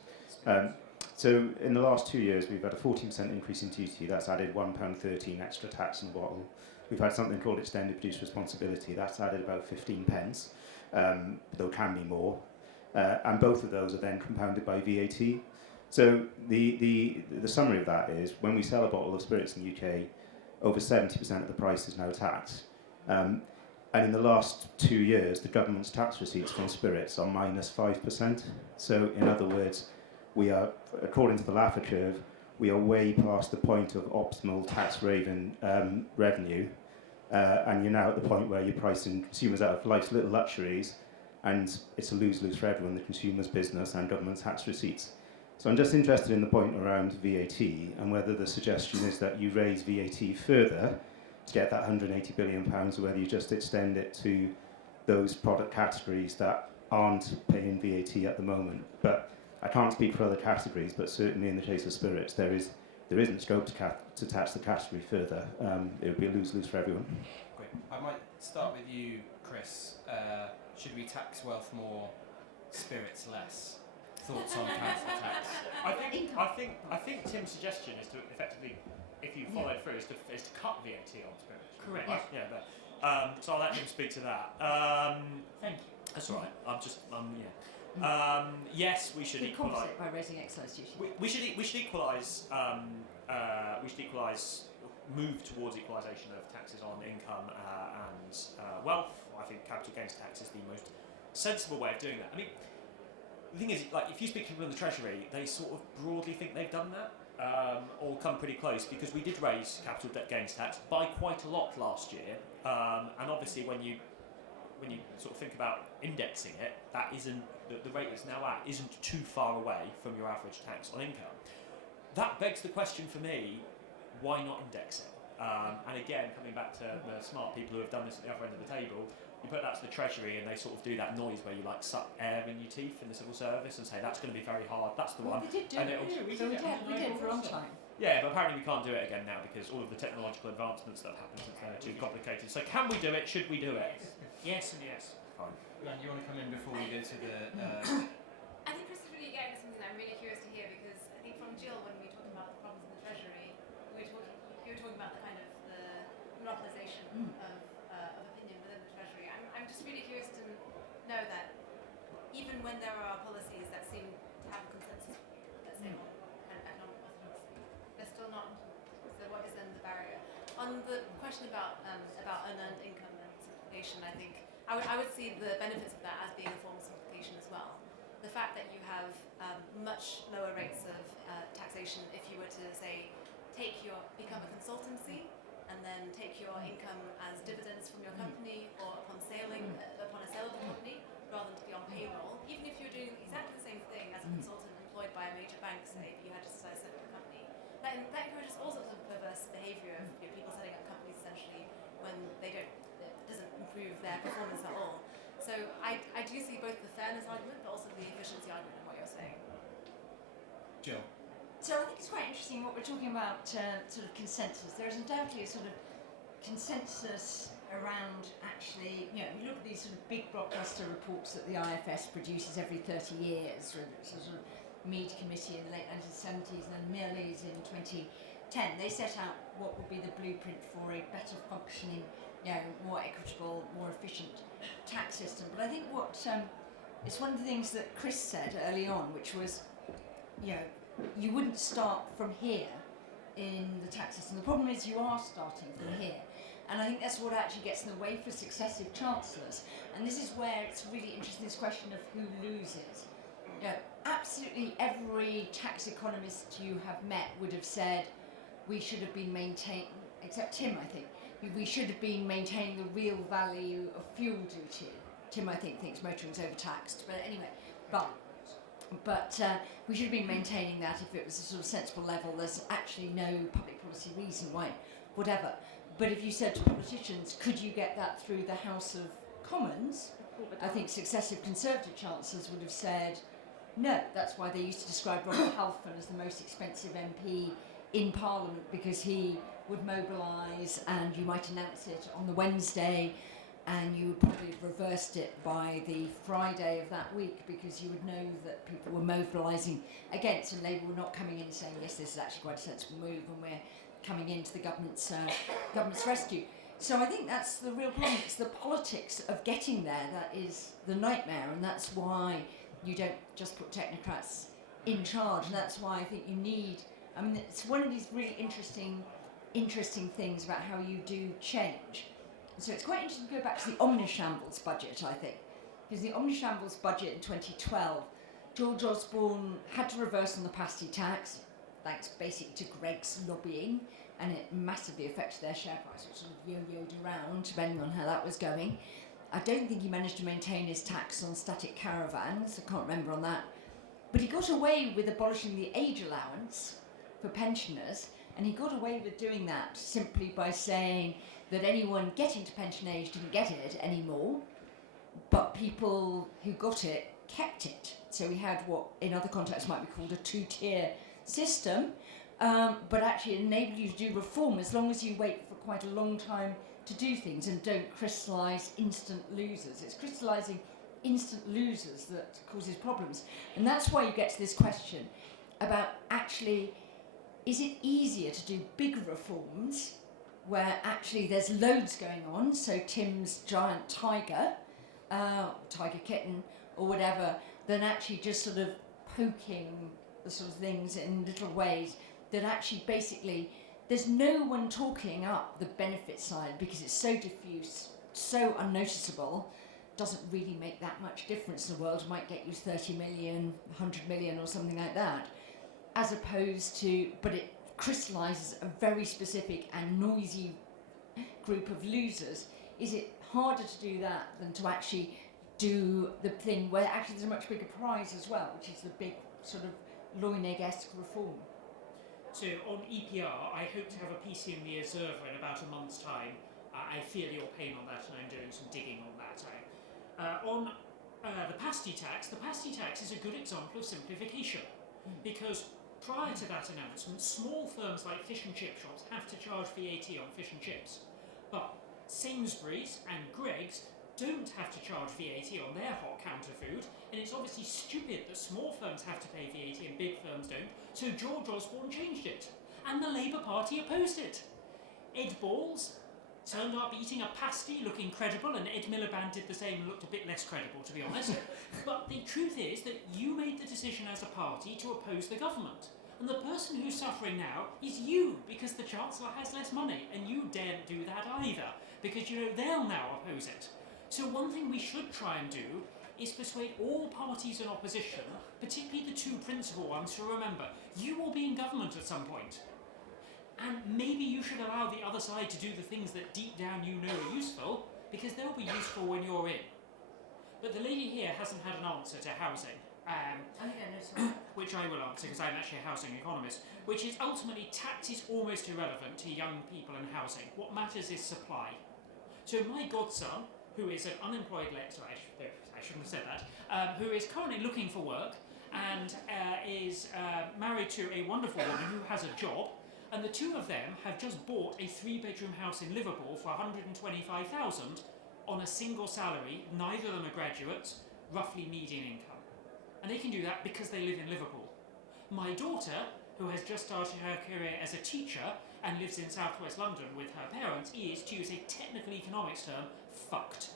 So in the last 2 years, we've had a 14% increase in duty. That's added £1.13 extra tax in the bottle. We've had something called extended producer responsibility. That's added about 15 pence, though it can be more. And both of those are then compounded by VAT. So the summary of that is, when we sell a bottle of spirits in the UK, over 70% of the price is now taxed. And in the last 2 years, the government's tax receipts from spirits are minus 5%. So, in other words, we are, according to the Laffer curve, we are way past the point of optimal tax revenue, and you're now at the point where you're pricing consumers out of life's little luxuries, and it's a lose-lose for everyone, the consumer's business and government tax receipts. So I'm just interested in the point around VAT and whether the suggestion is that you raise VAT further to get that £180 billion, or whether you just extend it to those product categories that aren't paying VAT at the moment. But I can't speak for other categories, but certainly in the case of spirits, there isn't scope to tax the category further. It would be a lose-lose for everyone. Great. I might start with you, Chris. Should we tax wealth more, spirits less? Thoughts on council tax? I think Tim's suggestion is to effectively, if you follow through, is to cut VAT on spirits. Correct. Right? Yeah. So I'll let him speak to that. Thank you. That's all right. Yes, we should You equalise. compensate by raising excise duty. We should equalise. Move towards equalisation of taxes on income and wealth. I think capital gains tax is the most sensible way of doing that. I mean, the thing is, like, if you speak to people in the Treasury, they sort of broadly think they've done that, or come pretty close, because we did raise capital gains tax by quite a lot last year, and obviously when you sort of think about indexing it, that isn't the rate it's now at isn't too far away from your average tax on income. That begs the question for me: why not index it? And again, coming back to the smart people who have done this at the other end of the table, you put that to the Treasury and they sort of do that noise where you like suck air in your teeth in the civil service and say that's going to be very hard, that's the one. They did do and it. We did for a long time. Yeah, but apparently we can't do it again now because all of the technological advancements that have happened since then are too complicated. So can we do it? Should we do it? Yes and yes. Fine. Yuan, you want to come in before we go to the... I think Chris is really getting something that I'm really curious to hear, because I think from Jill, when we were talking about the problems in the Treasury, you were talking about the kind of the monopolisation of opinion within the Treasury. I'm just really curious to know that even when there are policies that seem to have a consensus, let's say, on kind of economic orthodoxy, they're still not. So what is then the barrier? On the question about unearned income and simplification, I think I would see the benefits of that as being a form of simplification as well. The fact that you have much lower rates of taxation if you were to, say, become a consultancy and then take your income as dividends from your company or upon a sale of the company, rather than to be on payroll, even if you're doing exactly the same thing as a consultant employed by a major bank, say, but you had to decide to set up a company. That encourages all sorts of perverse behaviour of people setting up companies essentially when it doesn't improve their performance at all. So I do see both the fairness argument but also the efficiency argument in what you're saying. Jill. So I think it's quite interesting what we're talking about, sort of consensus. There is undoubtedly a sort of consensus around actually, you look at these sort of big blockbuster reports that the IFS produces every 30 years, whether it's a sort of Mead Committee in the late 1970s and then Milley's in 2010. They set out what would be the blueprint for a better functioning, more equitable, more efficient tax system. But I think it's one of the things that Chris said early on, which was, you wouldn't start from here in the tax system. The problem is you are starting from here. And I think that's what actually gets in the way for successive chancellors. And this is where it's really interesting, this question of who loses. Absolutely every tax economist you have met would have said we should have been maintaining, except Tim, I think, we should have been maintaining the real value of fuel duty. Tim, I think, thinks motoring's overtaxed. But anyway, but we should have been maintaining that if it was a sort of sensible level. There's actually no public policy reason why, whatever. But if you said to politicians, could you get that through the House of Commons, I think successive Conservative chancellors would have said no. That's why they used to describe Robert Halfon as the most expensive MP in Parliament, because he would mobilise and you might announce it on the Wednesday and you would probably have reversed it by the Friday of that week, because you would know that people were mobilising against and Labour were not coming in saying, yes, this is actually quite a sensible move and we're coming into the government's rescue. So I think that's the real problem. It's the politics of getting there that is the nightmare, and that's why you don't just put technocrats in charge. And that's why I think you need, it's one of these really interesting things about how you do change. So it's quite interesting to go back to the omnishambles budget, I think, because the omnishambles budget in 2012, George Osborne had to reverse on the pasty tax, thanks basically to Greg's lobbying, and it massively affected their share price, which sort of yo-yoed around depending on how that was going. I don't think he managed to maintain his tax on static caravans, I can't remember on that. But he got away with abolishing the age allowance for pensioners, and he got away with doing that simply by saying that anyone getting to pension age didn't get it anymore, but people who got it kept it. So we had what in other contexts might be called a two-tier system, but actually it enabled you to do reform as long as you wait for quite a long time to do things and don't crystallise instant losers. It's crystallising instant losers that causes problems. And that's why you get to this question about actually, is it easier to do big reforms where actually there's loads going on, so Tim's giant tiger, tiger kitten or whatever, than actually just sort of poking the sort of things in little ways that actually basically there's no one talking up the benefit side because it's so diffuse, so unnoticeable, doesn't really make that much difference in the world. It might get you 30 million, 100 million or something like that, as opposed to, but it crystallises a very specific and noisy group of losers. Is it harder to do that than to actually do the thing where actually there's a much bigger prize as well, which is the big sort of Leunig-esque reform? So on EPR, I hope to have a piece in the Observer in about a month's time. I feel your pain on that, and I'm doing some digging on that. On the pasty tax is a good example of simplification, because prior to that announcement, small firms like fish and chip shops have to charge VAT on fish and chips, but Sainsbury's and Greggs don't have to charge VAT on their hot counter food, and it's obviously stupid that small firms have to pay VAT and big firms don't, so George Osborne changed it, and the Labour Party opposed it. Ed Balls turned up eating a pasty, looking credible, and Ed Miliband did the same and looked a bit less credible, to be honest. But the truth is that you made the decision as a party to oppose the government. And the person who's suffering now is you, because the Chancellor has less money, and you daren't do that either, because you know they'll now oppose it. So one thing we should try and do is persuade all parties in opposition, particularly the two principal ones, to remember you will be in government at some point. And maybe you should allow the other side to do the things that deep down you know are useful, because they'll be useful when you're in. But the lady here hasn't had an answer to housing, which I will answer because I'm actually a housing economist, which is ultimately tax is almost irrelevant to young people and housing. What matters is supply. So my godson, who is an unemployed lecturer, I shouldn't have said that, who is currently looking for work and is married to a wonderful woman who has a job, and the two of them have just bought a 3-bedroom house in Liverpool for $125,000 on a single salary, neither of them are graduates, roughly median income. And they can do that because they live in Liverpool. My daughter, who has just started her career as a teacher and lives in southwest London with her parents, is, to use a technical economics term, fucked.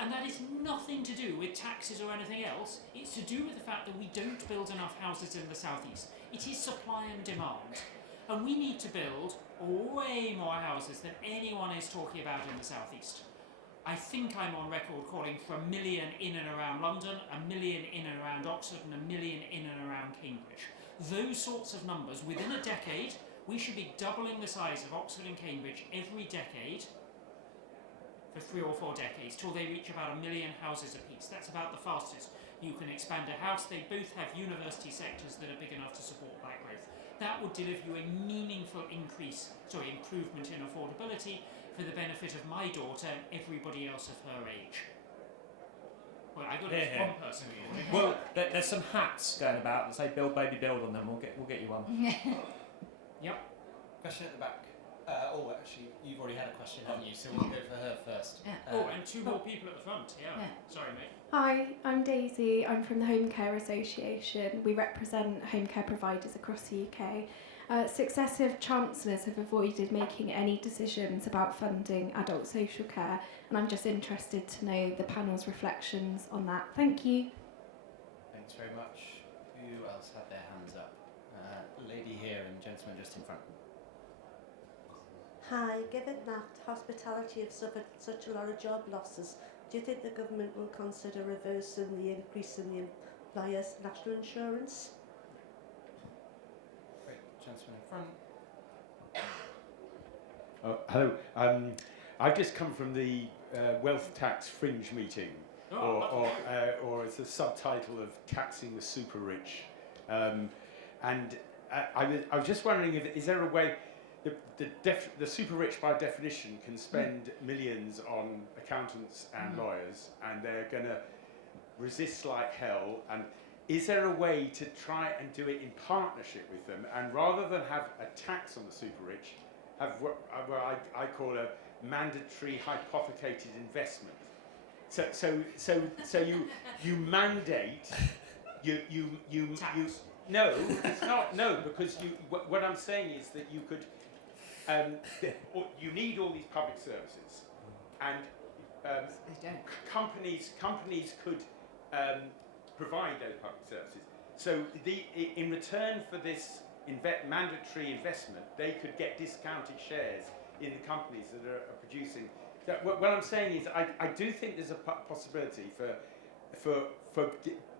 And that is nothing to do with taxes or anything else. It's to do with the fact that we don't build enough houses in the southeast. It is supply and demand. And we need to build way more houses than anyone is talking about in the southeast. I think I'm on record calling for 1 million in and around London, 1 million in and around Oxford, and 1 million in and around Cambridge. Those sorts of numbers, within a decade, we should be doubling the size of Oxford and Cambridge every decade for 3 or 4 decades, till they reach about 1 million houses apiece. That's about the fastest you can expand a house. They both have university sectors that are big enough to support that growth. That would deliver you a meaningful improvement in affordability for the benefit of my daughter and everybody else of her age. Well, I got one person. Well, there's some hats going about that say "Build, baby, build" on them. We'll get you one. Yep. Question at the back. Actually, you've already had a question, haven't you? So we'll go for her first. Yeah. And 2 more people at the front. Yeah. Sorry, mate. Hi, I'm Daisy. I'm from the Home Care Association. We represent home care providers across the UK. Successive chancellors have avoided making any decisions about funding adult social care, and I'm just interested to know the panel's reflections on that. Thank you. Thanks very much. Who else had their hands up? Lady here and gentleman just in front. Hi, given that hospitality have suffered such a lot of job losses, do you think the government will consider reversing the increase in the employers' national insurance? Great, gentleman in front. Hello. I've just come from the wealth tax fringe meeting, or it's a subtitle of taxing the super rich. And I was just wondering, is there a way the super rich by definition can spend millions on accountants and lawyers, and they're going to resist like hell, and is there a way to try and do it in partnership with them, and rather than have a tax on the super rich, have what I call a mandatory hypothecated investment? So you mandate no, it's not, no, because what I'm saying is that you could you need all these public services, and companies could provide those public services. So in return for this mandatory investment, they could get discounted shares in the companies that are producing. What I'm saying is, I do think there's a possibility for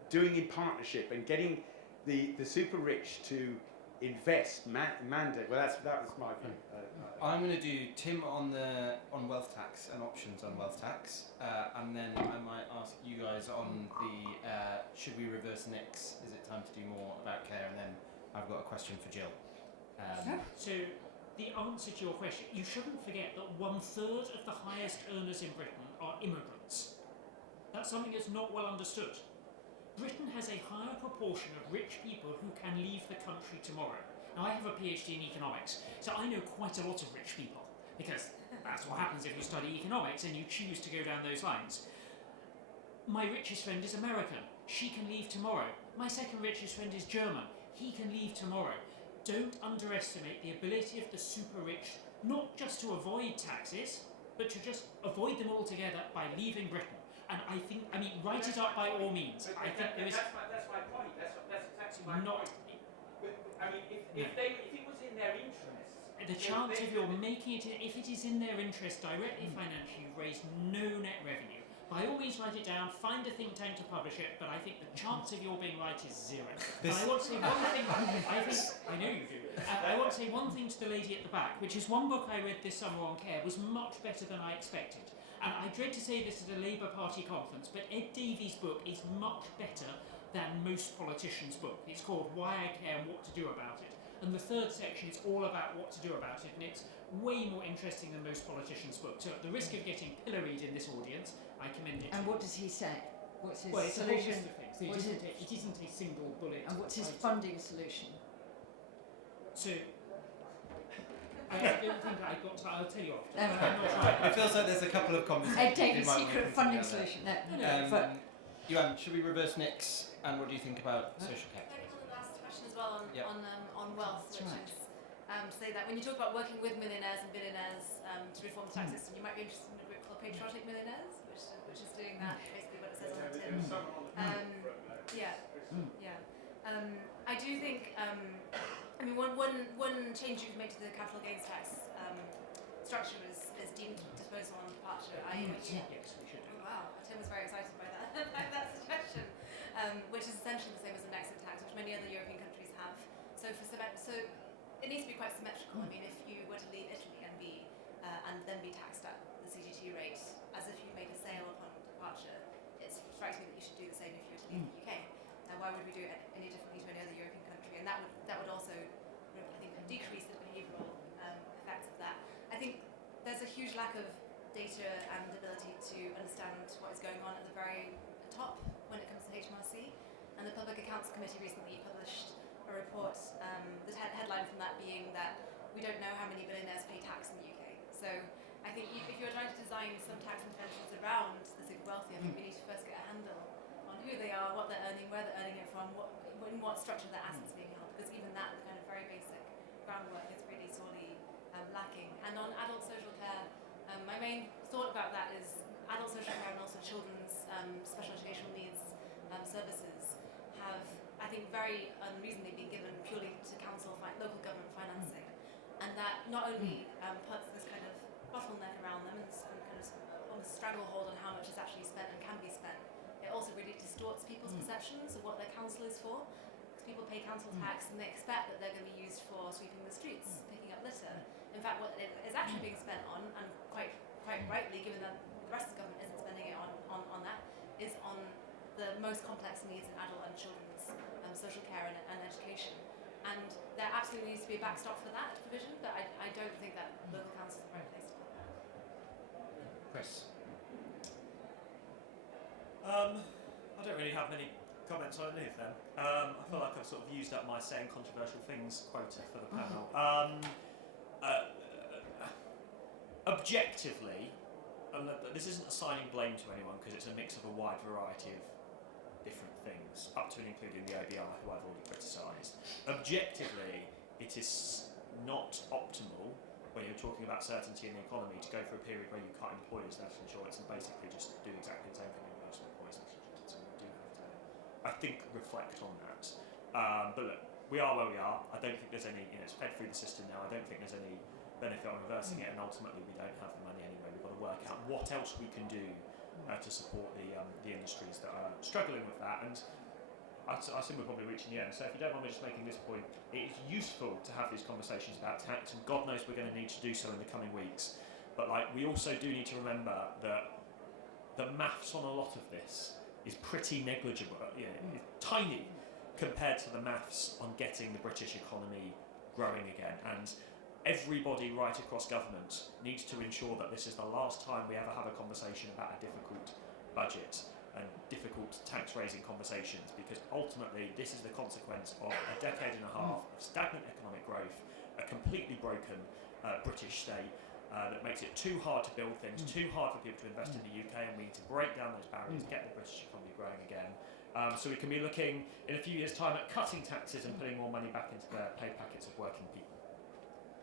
doing in partnership and getting the super rich to invest, mandate. Well, that was my view. I'm going to do Tim on wealth tax and options on wealth tax, and then I might ask you guys on the should we reverse NICs? Is it time to do more about care? And then I've got a question for Jill. So the answer to your question, you shouldn't forget that 1/3 of the highest earners in Britain are immigrants. That's something that's not well understood. Britain has a higher proportion of rich people who can leave the country tomorrow. Now, I have a PhD in economics, so I know quite a lot of rich people, because that's what happens if you study economics and you choose to go down those lines. My richest friend is American. She can leave tomorrow. My second richest friend is German. He can leave tomorrow. Don't underestimate the ability of the super rich not just to avoid taxes, but to just avoid them altogether by leaving Britain. And I mean, write it up by all means. I think there is. That's my point. That's exactly my point. I mean, if it was in their interest, the chance of your making it, if it is in their interest directly financially, you raise no net revenue. By all means, write it down. Find a think tank to publish it. But I think the chance of your being right is zero. But I want to say one thing. I know you do. I want to say one thing to the lady at the back, which is one book I read this summer on care was much better than I expected. And I dread to say this at a Labour Party conference, but Ed Davies' book is much better than most politicians' book. It's called Why I Care and What to Do About It. And the third section is all about what to do about it, and it's way more interesting than most politicians' books. So at the risk of getting pilloried in this audience, I commend it. And what does he say? What's his it's solution? A whole list of things. It isn't a single bullet. And what's his funding solution? So I don't think I got to. I'll tell you after. I'm not sure. It feels like there's a couple of conversations. Ed Davies' secret funding solution. Yuan, should we reverse NICs? And what do you think about social care? I want to ask a question as well on wealth, which is to say that when you talk about working with millionaires and billionaires to reform the tax system, you might be interested in a group called Patriotic Millionaires, which is doing that, basically what it says on the tin. I do think. I mean, one change you can make to the capital gains tax structure is deemed disposal on departure. Yes, we should. Oh, wow, Tim was very excited by that that suggestion, which is essentially the same as an exit tax, which many other European countries have. So it needs to be quite symmetrical. I mean, if you were to leave Italy and then be taxed at the CGT rate as if you made a sale upon departure, it strikes me that you should do the same if you were to leave the UK. Why would we do it any differently to any other European country? And that would also, I think, decrease the behavioural effects of that. I think there's a huge lack of data and ability to understand what is going on at the very top when it comes to HMRC. And the Public Accounts Committee recently published a report, the headline from that being that we don't know how many billionaires pay tax in the UK. So I think if you're trying to design some tax interventions around the super wealthy, I think we need to first get a handle on who they are, what they're earning, where they're earning it from, in what structure their assets are being held, because even that, the kind of very basic groundwork is really sorely lacking. And on adult social care, my main thought about that is adult social care and also children's special educational needs services have, I think, very unreasonably been given purely to local government financing, and that not only puts this kind of bottleneck around them and kind of almost stranglehold on how much is actually spent and can be spent, it also really distorts people's perceptions of what their council is for. Because people pay council tax and they expect that they're going to be used for sweeping the streets, picking up litter. In fact, what it is actually being spent on, and quite rightly, given that the rest of the government isn't spending it on that, is on the most complex needs in adult and children's social care and education. And there absolutely needs to be a backstop for that provision, but I don't think that local council is the right place to put that. Chris? I don't really have many comments on any of them. I feel like I've sort of used up my saying controversial things quota for the panel. Objectively, this isn't assigning blame to anyone because it's a mix of a wide variety of different things, up to and including the OBR, who I've already criticised. Objectively, it is not optimal when you're talking about certainty in the economy to go for a period where you cut employers' national insurance and basically just do exactly the same thing with most employers' national insurance. And we do have to, I think, reflect on that. But look, we are where we are. I don't think there's any, it's fed through the system now. I don't think there's any benefit on reversing it, and ultimately we don't have the money anyway. We've got to work out what else we can do to support the industries that are struggling with that. And I assume we're probably reaching the end. So if you don't mind me just making this point, it is useful to have these conversations about tax, and God knows we're going to need to do so in the coming weeks. But we also do need to remember that the maths on a lot of this is pretty negligible, it's tiny compared to the maths on getting the British economy growing again. And everybody right across government needs to ensure that this is the last time we ever have a conversation about a difficult budget and difficult tax-raising conversations, because ultimately this is the consequence of a decade and a half of stagnant economic growth, a completely broken British state that makes it too hard to build things, too hard for people to invest in the UK, and we need to break down those barriers, get the British economy growing again. So we can be looking in a few years' time at cutting taxes and putting more money back into the pay packets of working people.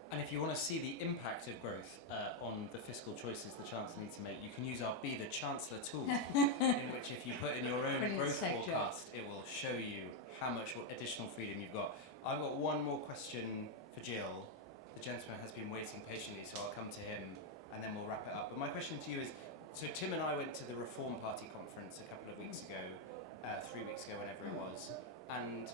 And if you want to see the impact of growth on the fiscal choices the Chancellor needs to make, you can use our Be the Chancellor tool, in which if you put in your own growth forecast, it will show you how much additional freedom you've got. I've got one more question for Jill. The gentleman has been waiting patiently, so I'll come to him and then we'll wrap it up. But my question to you is, so Tim and I went to the Reform Party conference a couple of weeks ago, 3 weeks ago, whenever it was, and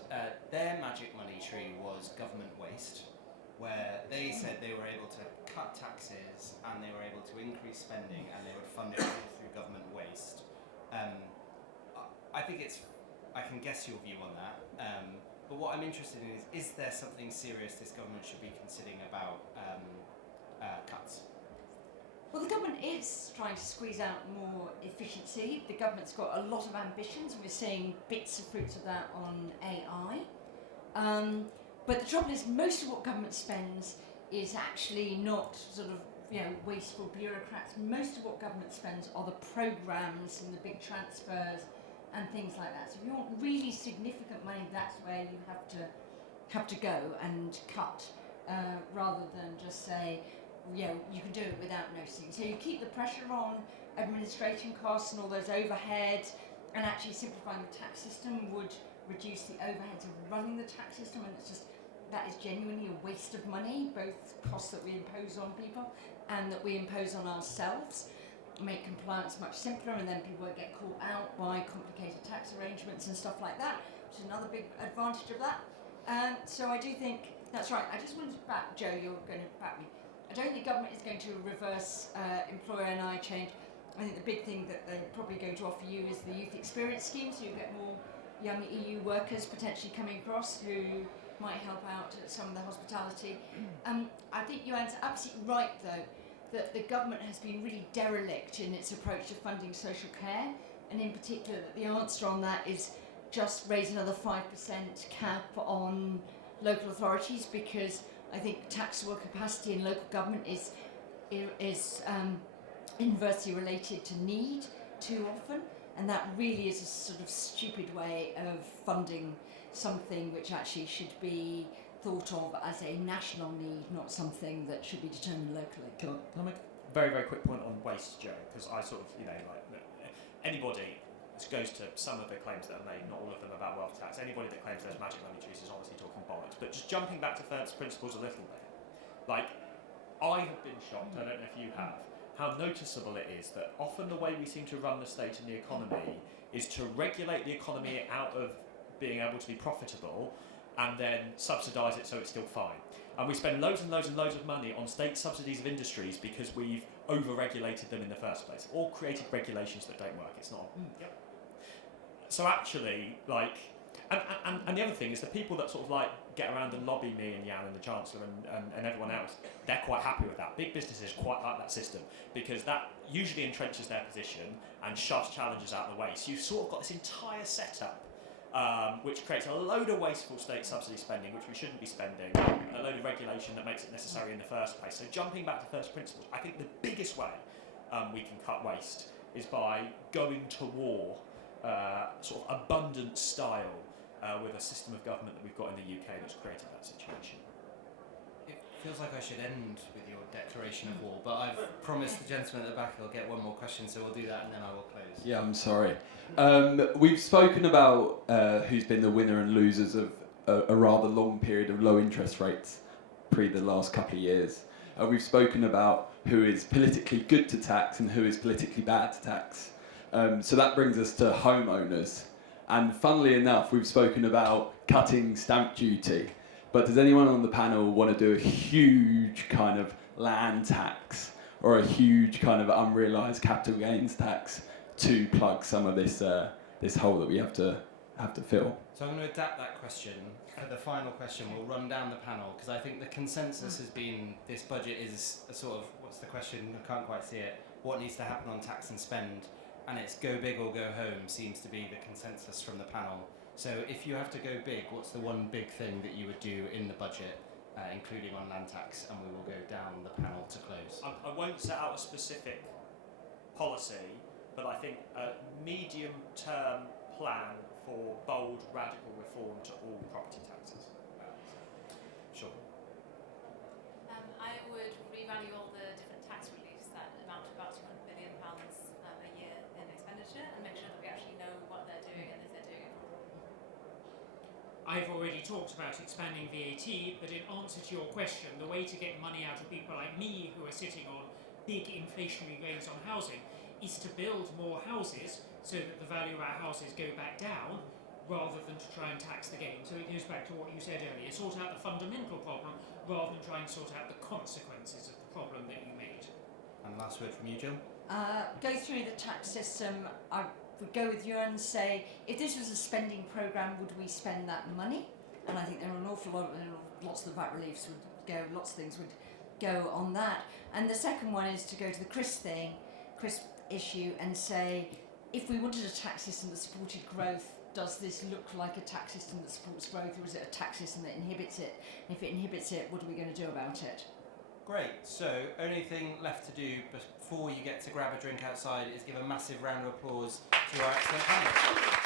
their magic money tree was government waste, where they said they were able to cut taxes and they were able to increase spending and they would fund it all through government waste. I think I can guess your view on that, but what I'm interested in is there something serious this government should be considering about cuts? Well, the government is trying to squeeze out more efficiency. The government's got a lot of ambitions, and we're seeing bits of fruits of that on AI. But the trouble is, most of what government spends is actually not sort of, wasteful bureaucrats. Most of what government spends are the programmes and the big transfers and things like that. So if you want really significant money, that's where you have to go and cut, rather than just say, you can do it without noticing. So you keep the pressure on administration costs and all those overheads, and actually simplifying the tax system would reduce the overheads of running the tax system, and that is genuinely a waste of money, both costs that we impose on people and that we impose on ourselves. Make compliance much simpler, and then people won't get caught out by complicated tax arrangements and stuff like that, which is another big advantage of that. So I do think that's right. I just wanted to back Joe, you're going to back me. I don't think government is going to reverse employer NI change. I think the big thing that they're probably going to offer you is the youth experience scheme, so you get more young EU workers potentially coming across who might help out at some of the hospitality. I think Yuan's absolutely right, though, that the government has been really derelict in its approach to funding social care, and in particular that the answer on that is just raise another 5% cap on local authorities, because I think taxable capacity in local government is inversely related to need too often, and that really is a sort of stupid way of funding something which actually should be thought of as a national need, not something that should be determined locally. Can I make a very, very quick point on waste, Joe? Because I sort of, anybody that goes to some of the claims that are made, not all of them about wealth tax, anybody that claims there's magic money trees is obviously talking bollocks. But just jumping back to first principles a little bit, Like, I have been shocked, I don't know if you have, how noticeable it is that often the way we seem to run the state and the economy is to regulate the economy out of being able to be profitable and then subsidise it so it's still fine. And we spend loads and loads and loads of money on state subsidies of industries because we've over-regulated them in the first place, or created regulations that don't work. It's not. Yep. So actually, like, and the other thing is the people that sort of like get around and lobby me and Yuan and the Chancellor and everyone else, they're quite happy with that. Big businesses quite like that system because that usually entrenches their position and shoves challenges out of the way. So you've sort of got this entire setup which creates a load of wasteful state subsidy spending, which we shouldn't be spending, and a load of regulation that makes it necessary in the first place. So jumping back to first principles, I think the biggest way we can cut waste is by going to war, sort of abundant style, with a system of government that we've got in the UK that's created that situation. It feels like I should end with your declaration of war, but I've promised the gentleman at the back he'll get one more question, so we'll do that and then I will close. Yeah, I'm sorry. We've spoken about who's been the winner and losers of a rather long period of low interest rates pre the last couple of years. We've spoken about who is politically good to tax and who is politically bad to tax. So that brings us to homeowners. And funnily enough, we've spoken about cutting stamp duty. But does anyone on the panel want to do a huge kind of land tax or a huge kind of unrealised capital gains tax to plug some of this this hole that we have to fill? So I'm going to adapt that question. For the final question, we'll run down the panel because I think the consensus has been this budget is a sort of, what's the question? I can't quite see it. What needs to happen on tax and spend? And it's go big or go home seems to be the consensus from the panel. So if you have to go big, what's the one big thing that you would do in the budget, including on land tax? And we will go down the panel to close. I won't set out a specific policy, but I think a medium-term plan for bold, radical reform to all property taxes. Sure. I would revalue all the different tax reliefs that amount to about £200 billion a year in expenditure and make sure that we actually know what they're doing and if they're doing it. I've already talked about expanding VAT, but in answer to your question, the way to get money out of people like me who are sitting on big inflationary gains on housing is to build more houses so that the value of our houses go back down rather than to try and tax the gain. So it goes back to what you said earlier, sort out the fundamental problem rather than try and sort out the consequences of the problem that you made. And last word from you, Jill? Go through the tax system. I would go with you and say, if this was a spending programme, would we spend that money? And I think there are an awful lot, lots of the VAT reliefs would go, lots of things would go on that. And the second one is to go to the CRISP issue and say, if we wanted a tax system that supported growth, does this look like a tax system that supports growth, or is it a tax system that inhibits it? And if it inhibits it, what are we going to do about it? Great. So, only thing left to do before you get to grab a drink outside is give a massive round of applause to our excellent panel.